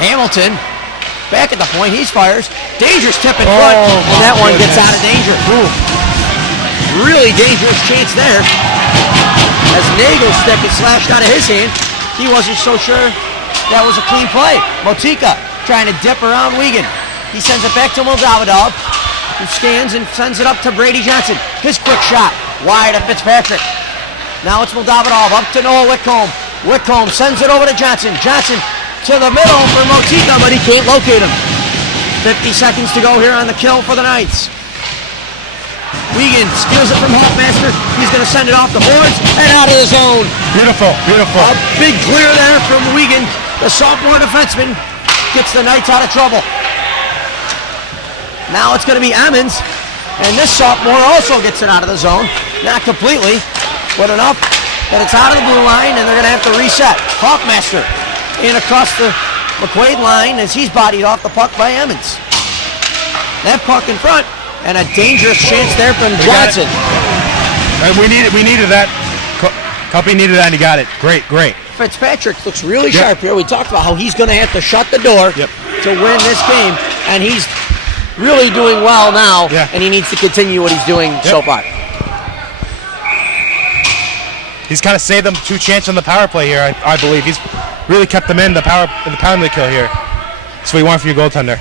Hamilton, back at the point, he fires. Dangerous tip in front, and that one gets out of danger. Ooh. Really dangerous chance there. As Nagel's stick is slashed out of his hand, he wasn't so sure that was a clean play. Motika trying to dip around Wiegand. He sends it back to Moldavidov, who stands and sends it up to Brady Johnson. His quick shot, wide of Fitzpatrick. Now it's Moldavidov up to Noah Whitcomb. Whitcomb sends it over to Johnson. Johnson to the middle for Motika, but he can't locate him. 50 seconds to go here on the kill for the Knights. Wiegand steals it from Hoffmaster. He's going to send it off the boards and out of the zone. Beautiful, beautiful. A big clear there from Wiegand. The sophomore defenseman gets the Knights out of trouble. Now it's going to be Emmons, and this sophomore also gets it out of the zone. Not completely, but enough that it's out of the blue line, and they're going to have to reset. Hoffmaster in across the McQuaid line as he's bodied off the puck by Emmons. That puck in front, and a dangerous chance there from Johnson. And we needed that. Cuppy needed that, and he got it. Great, great. Fitzpatrick looks really sharp here. We talked about how he's going to have to shut the door to win this game, and he's really doing well now, and he needs to continue what he's doing so far. He's kind of saved them 2 chances on the power play here, I believe. He's really kept them in the penalty kill here. That's what you want for your goaltender.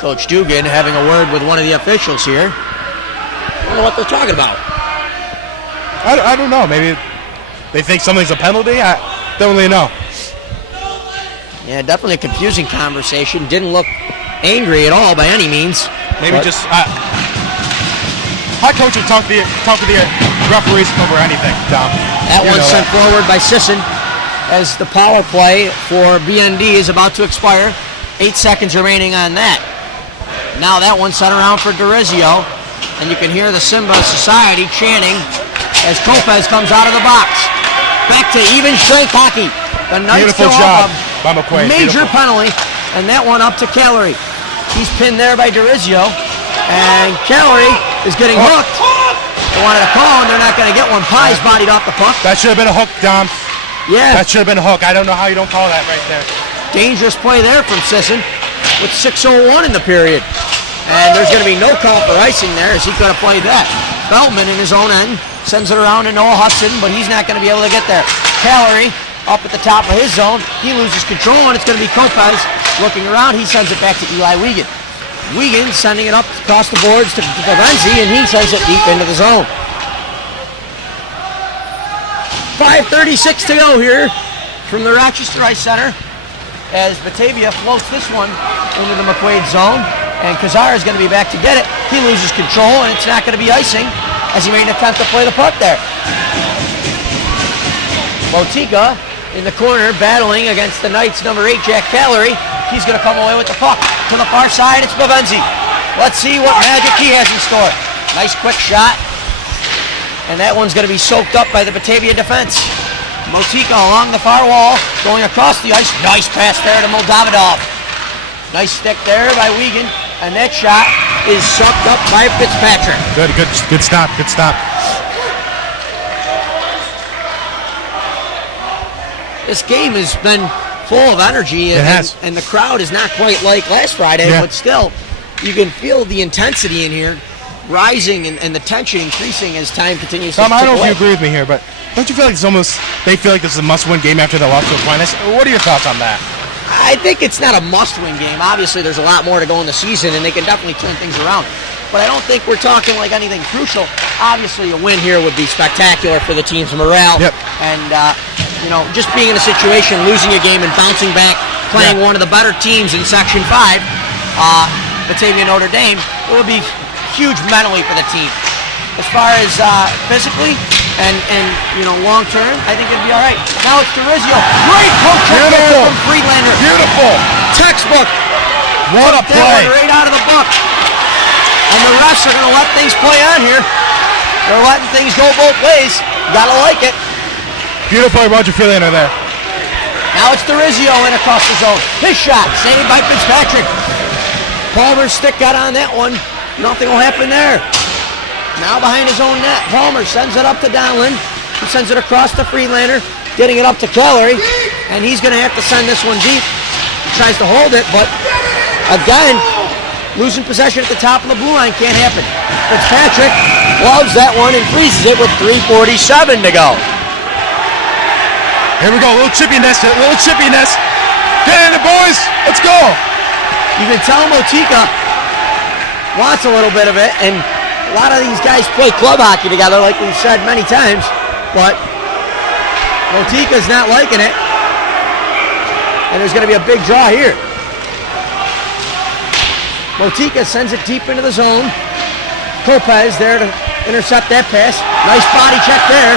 Coach Dugan having a word with one of the officials here. I don't know what they're talking about. I don't know. Maybe they think something's a penalty. I don't really know. Yeah, definitely a confusing conversation. Didn't look angry at all by any means. Maybe just high coach would talk to the referees over anything, Tom. That one sent forward by Sisson as the power play for BND is about to expire. 8 seconds remaining on that. Now that one sent around for Dorizio, and you can hear the Simba Society chanting as Lopez comes out of the box. Back to even strength hockey. The Knights Beautiful go job off by McQuaid. major Beautiful. penalty, and that one up to Callery. He's pinned there by Dorizio, and Callery is getting hooked. They wanted a call, and they're not going to get one. Pye's bodied off the puck. That should have been a hook, Dom. Yeah. That should have been a hook. I don't know how you don't call that right there. Dangerous play there from Sisson with 6:01 in the period. And there's going to be no call for icing there as he could have played that. Feldman in his own end sends it around to Noah Hudson, but he's not going to be able to get there. Callery up at the top of his zone. He loses control, and it's going to be Lopez looking around. He sends it back to Eli Wiegand. Wiegand sending it up across the boards to Pavenzi, and he sends it deep into the zone. 5:36 to go here from the Rochester Ice Center as Batavia floats this one into the McQuaid zone, and Kazar is going to be back to get it. He loses control, and it's not going to be icing as he made an attempt to play the puck there. Motika in the corner battling against the Knights' number 8, Jack Callery. He's going to come away with the puck. To the far side, it's Pavenzi. Let's see what magic he has in store. Nice quick shot. And that one's going to be soaked up by the Batavia defense. Motika along the far wall, going across the ice. Nice pass there to Moldavidov. Nice stick there by Wiegand. And that shot is sucked up by Fitzpatrick. Good stop. Good stop. This game has been full of energy, It has. and the crowd is not quite like last Friday, but still, you can feel the intensity in here rising and the tension increasing as time continues Tom, to I don't know away. if you agree with me here, but don't you feel like they feel like this is a must-win game after they lost to Aquinas? What are your thoughts on that? I think it's not a must-win game. Obviously, there's a lot more to go in the season, and they can definitely turn things around. But I don't think we're talking like anything crucial. Obviously, a win here would be spectacular for the team's morale. Yep. And, just being in a situation, losing a game and bouncing back, playing one of the better teams in Section 5, Batavia Notre Dame, it would be huge mentally for the team. As far as physically and long term, I think it'd be all right. Now it's Terrizio. Great poke check there from Friedlander. Beautiful. Textbook. What a That play. one right out of the book. And the refs are going to let things play on here. They're letting things go both ways. Gotta like it. Beautiful Roger Friedlander there. Now it's Terrizio in across the zone. His shot, saved by Fitzpatrick. Palmer's stick got on that one. Nothing will happen there. Now behind his own net, Palmer sends it up to Donlin. He sends it across to Friedlander, getting it up to Kellery, and he's going to have to send this one deep. He tries to hold it, but again, losing possession at the top of the blue line can't happen. Fitzpatrick loves that one and freezes it with 3:47 to go. Here we go, a little chippiness. Get in it, boys. Let's go. You can tell Motika wants a little bit of it, and a lot of these guys play club hockey together, like we've said many times, but Motika's not liking it, and there's going to be a big draw here. Motika sends it deep into the zone. Lopez there to intercept that pass. Nice body check there,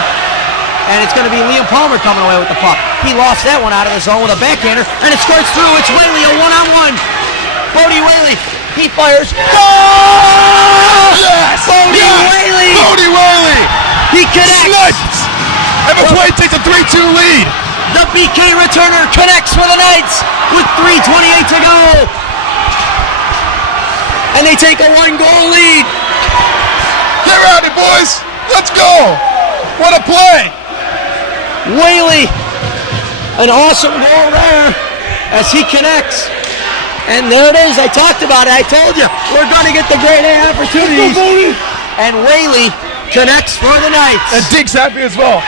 and it's going to be Liam Palmer coming away with the puck. He lost that one out of the zone with a backhander, and it skirts through. It's Whaley, a one-on-one. Bodie Whaley, he fires. Goal! Yes! Bodie Whaley! Bodie Whaley! He connects! Snipes! And McQuaid takes a 3-2 lead! The BK returner connects for the Knights with 3:28 to go. And they take a 1-goal lead. Get ready, boys! Let's go! What a play! Whaley, an awesome goal there as he connects. And there it is. I talked about it. I told you we're going to get the grade A opportunities. And Whaley connects for the Knights. And Deke's happy as well.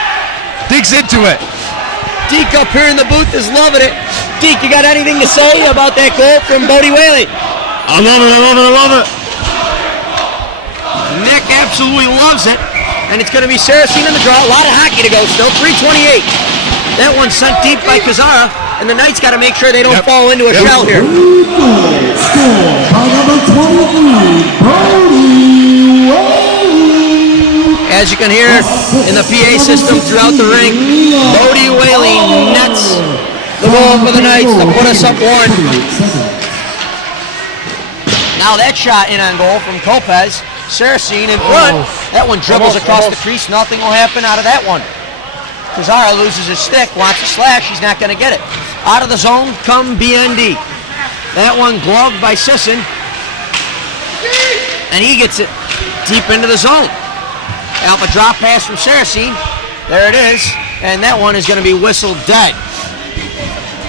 Deke's into it. Deke up here in the booth is loving it. Deke, you got anything to say about that goal from Bodie Whaley? I love it. Nick absolutely loves it. And it's going to be Saracen in the draw. A lot of hockey to go still. 3:28. That one's sent deep by Kazara. And the Knights got to make sure they don't fall into a shell here. Scored by number 23, Bodie Whaley. As you can hear in the PA system throughout the rink, Bodie Whaley nets the goal for the Knights to put us up 1. Now that shot in on goal from Lopez. Saracen in front. That one dribbles across the crease. Nothing will happen out of that one. Kazara loses his stick, wants a slash. He's not going to get it. Out of the zone come BND. That one gloved by Sisson. And he gets it deep into the zone. Alpha drop pass from Saracen. There it is. And that one is going to be whistled dead.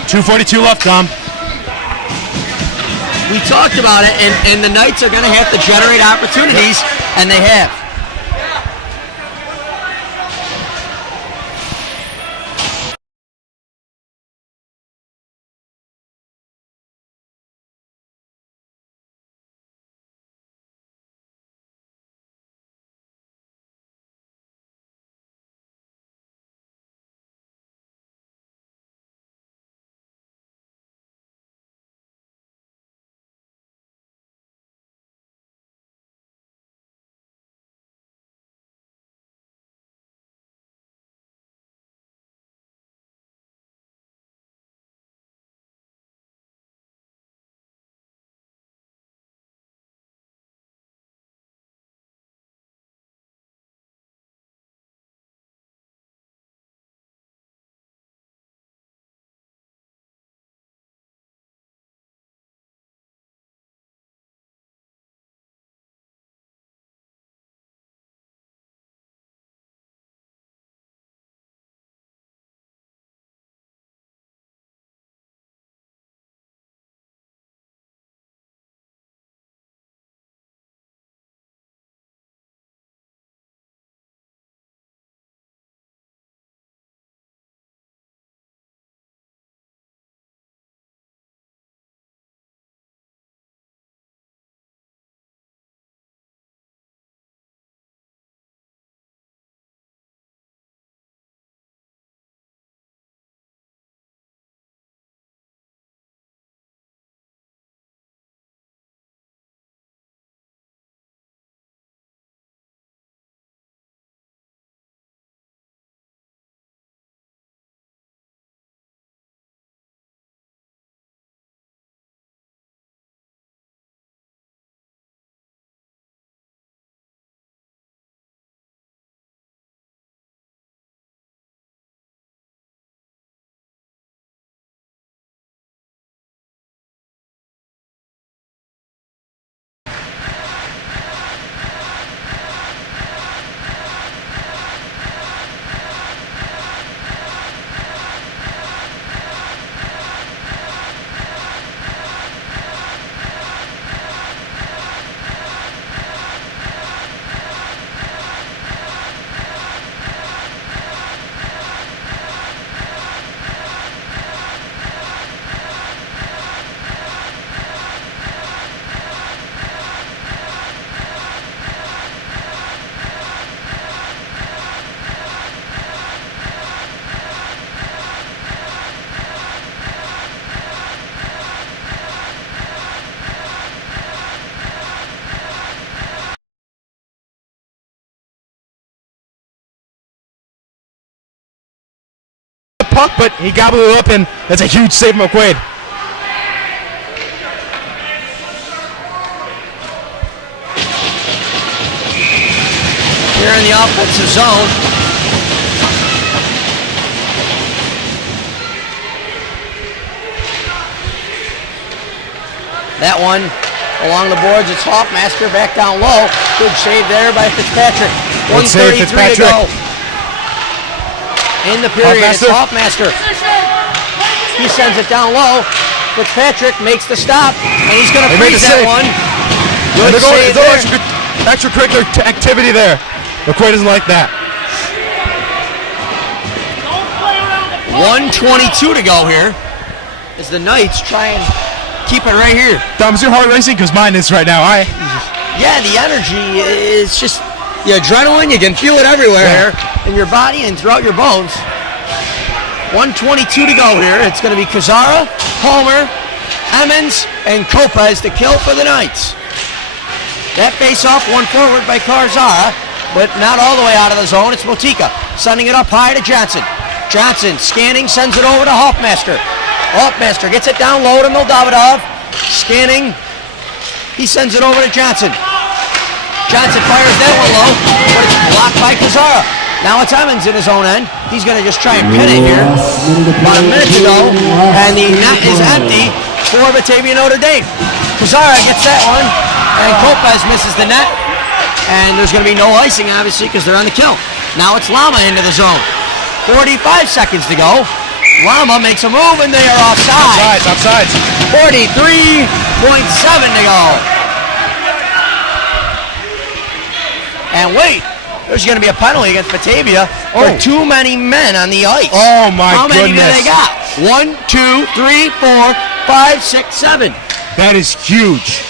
2:42 left, Tom. We talked about it, and the Knights are going to have to generate opportunities, and they have. puck, but he gobbled it up, and that's a huge save from McQuaid. Here in the offensive zone. That one along the boards, it's Hoffmaster back down low. Good save there by Fitzpatrick. 1:33 to go. In the period, it's Hoffmaster. He sends it down low. Fitzpatrick makes the stop, and he's going to freeze that one. Good save there. Extracurricular activity there. McQuaid doesn't like that. 1:22 to go here as the Knights try and keep it right here. Dom, is your heart racing? Because mine is right now. Yeah, the energy is just the adrenaline. You can feel it everywhere in your body and throughout your bones. 1:22 to go here. It's going to be Kazara, Palmer, Emmons, and Kopez to kill for the Knights. That face-off won forward by Karzara, but not all the way out of the zone. It's Motika sending it up high to Johnson. Johnson scanning, sends it over to Hoffmaster. Hoffmaster gets it down low to Moldavidov. Scanning. He sends it over to Johnson. Johnson fires that one low, but it's blocked by Kazara. Now it's Emmons in his own end. He's going to just try and pin it here. About a minute to go, and the net is empty for Batavia Notre Dame. Kazara gets that one, and Kopez misses the net. And there's going to be no icing, obviously, because they're on the kill. Now it's Lama into the zone. 45 seconds to go. Lama makes a move, and they are offside. Offsides. 43.7 to go. And wait, there's going to be a penalty against Batavia for too many men on the ice. Oh, my How many goodness. do they got? 1, 2, 3, 4, 5, 6, 7. That is huge.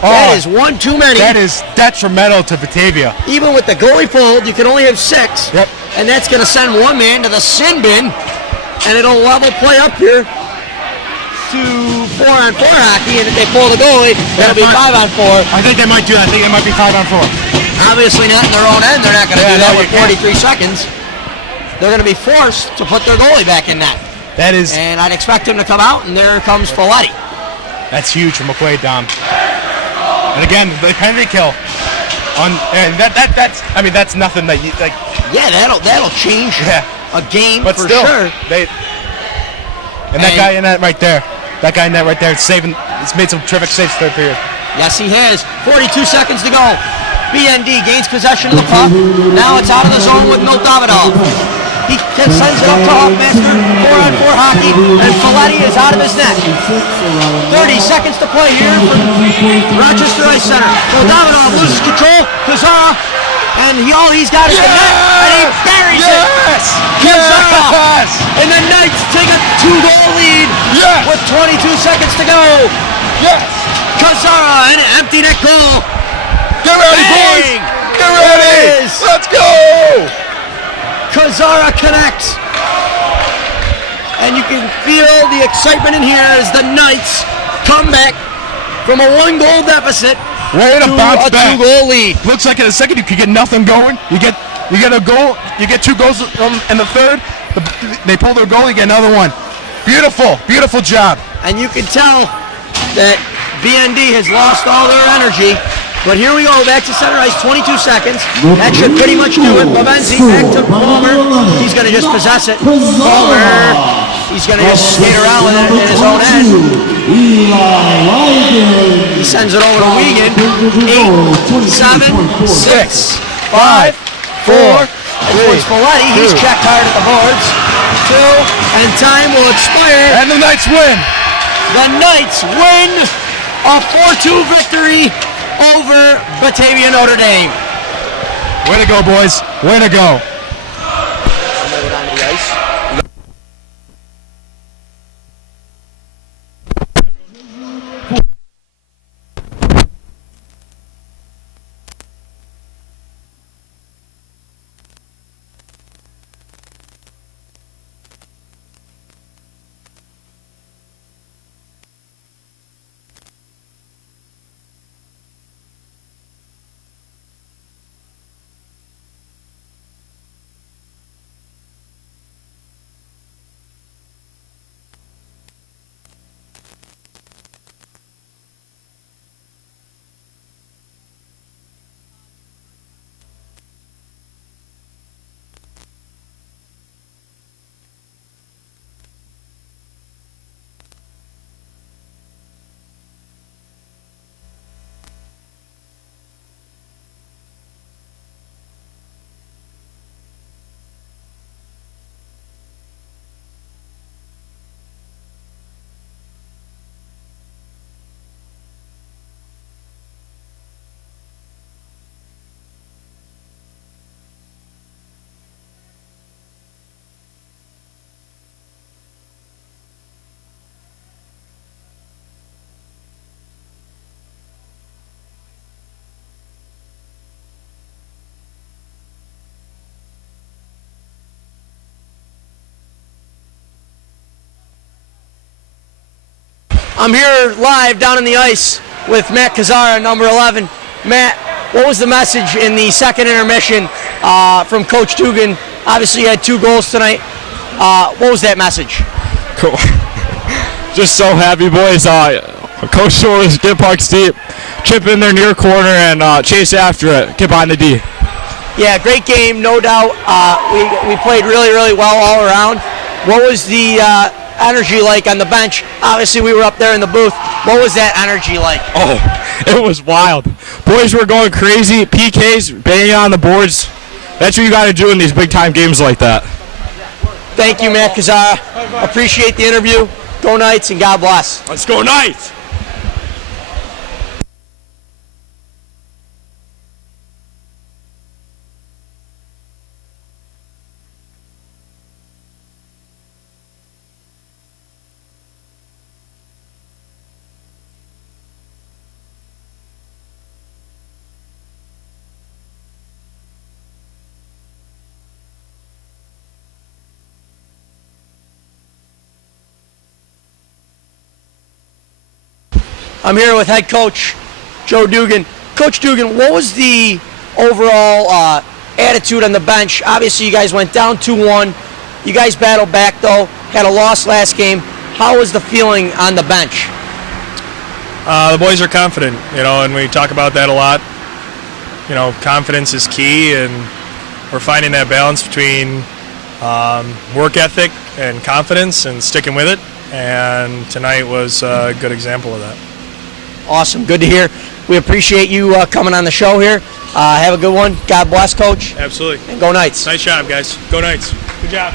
That is one too many. That is detrimental to Batavia. Even with the goalie fold, you can only have 6. Yep. And that's going to send one man to the sin bin, and it'll level play up here to 4-on-4 hockey. And if they pull the goalie, that'll be 5-on-4. I think they might do that. I think it might be 5-on-4. Obviously not in their own end. They're not going to do that with 43 seconds. They're going to be forced to put their goalie back in that. That is. And I'd expect him to come out, and there comes Folletti. That's huge for McQuaid, Dom. And again, the penalty kill. And that's nothing that you like. Yeah, that'll change a game but for still, sure. And that guy in that right there, it's made some terrific saves third period. Yes, he has. 42 seconds to go. BND gains possession of the puck. Now it's out of the zone with Moldavidov. He sends it up to Hoffmaster. 4-on-4 hockey, and Folletti is out of his net. 30 seconds to play here for Rochester Ice Center. Moldavidov loses control. Kazara, and all he's got is the net, and he buries it. Kazara, and the Knights take a 2-goal lead with 22 seconds to go. Kazara, an empty net goal. Get ready, boys! Get ready! Let's go! Kazara connects. And you can feel the excitement in here as the Knights come back from a 1-goal deficit Way to bounce a back. 2-goal lead. Looks like in a second you could get nothing going. You get a goal. You get 2 goals in the third. They pull their goal. You get another one. Beautiful job. And you can tell that BND has lost all their energy. But here we go, back to center ice, 22 seconds. That should pretty much do it. Babenzi back to Palmer. He's going to just possess it. Palmer, he's going to just skate around with it in his own end. He sends it over to Wiegand. 8, 7, 6, 5, 4. And towards Folletti, he's checked hard at the boards. 2, and time will expire. And the Knights win. The Knights win a 4-2 victory over Batavia Notre Dame. Way to go, boys. Way to go. I'm here live down on the ice with Matt Kazara, number 11. Matt, what was the message in the second intermission from Coach Dugan? Obviously, you had 2 goals tonight. What was that message? Cool. Just so happy, boys. Coach Shores, get pucks deep, chip in their near corner, and chase after it. Get behind the D. Yeah, great game, no doubt. We played really, really well all around. What was the energy like on the bench? Obviously, we were up there in the booth. What was that energy like? Oh, it was wild. Boys were going crazy. PKs, banging on the boards. That's what you got to do in these big-time games like that. Thank you, Matt Kazara. Appreciate the interview. Go Knights, and God bless. Let's go Knights! I'm here with head coach Joe Dugan. Coach Dugan, what was the overall attitude on the bench? Obviously, you guys went down 2-1. You guys battled back, though. Had a loss last game. How was the feeling on the bench? The boys are confident, and we talk about that a lot. Confidence is key, and we're finding that balance between work ethic and confidence and sticking with it. And tonight was a good example of that. Awesome. Good to hear. We appreciate you coming on the show here. Have a good one. God bless, Coach. Absolutely. And go Knights. Nice job, guys. Go Knights. Good job.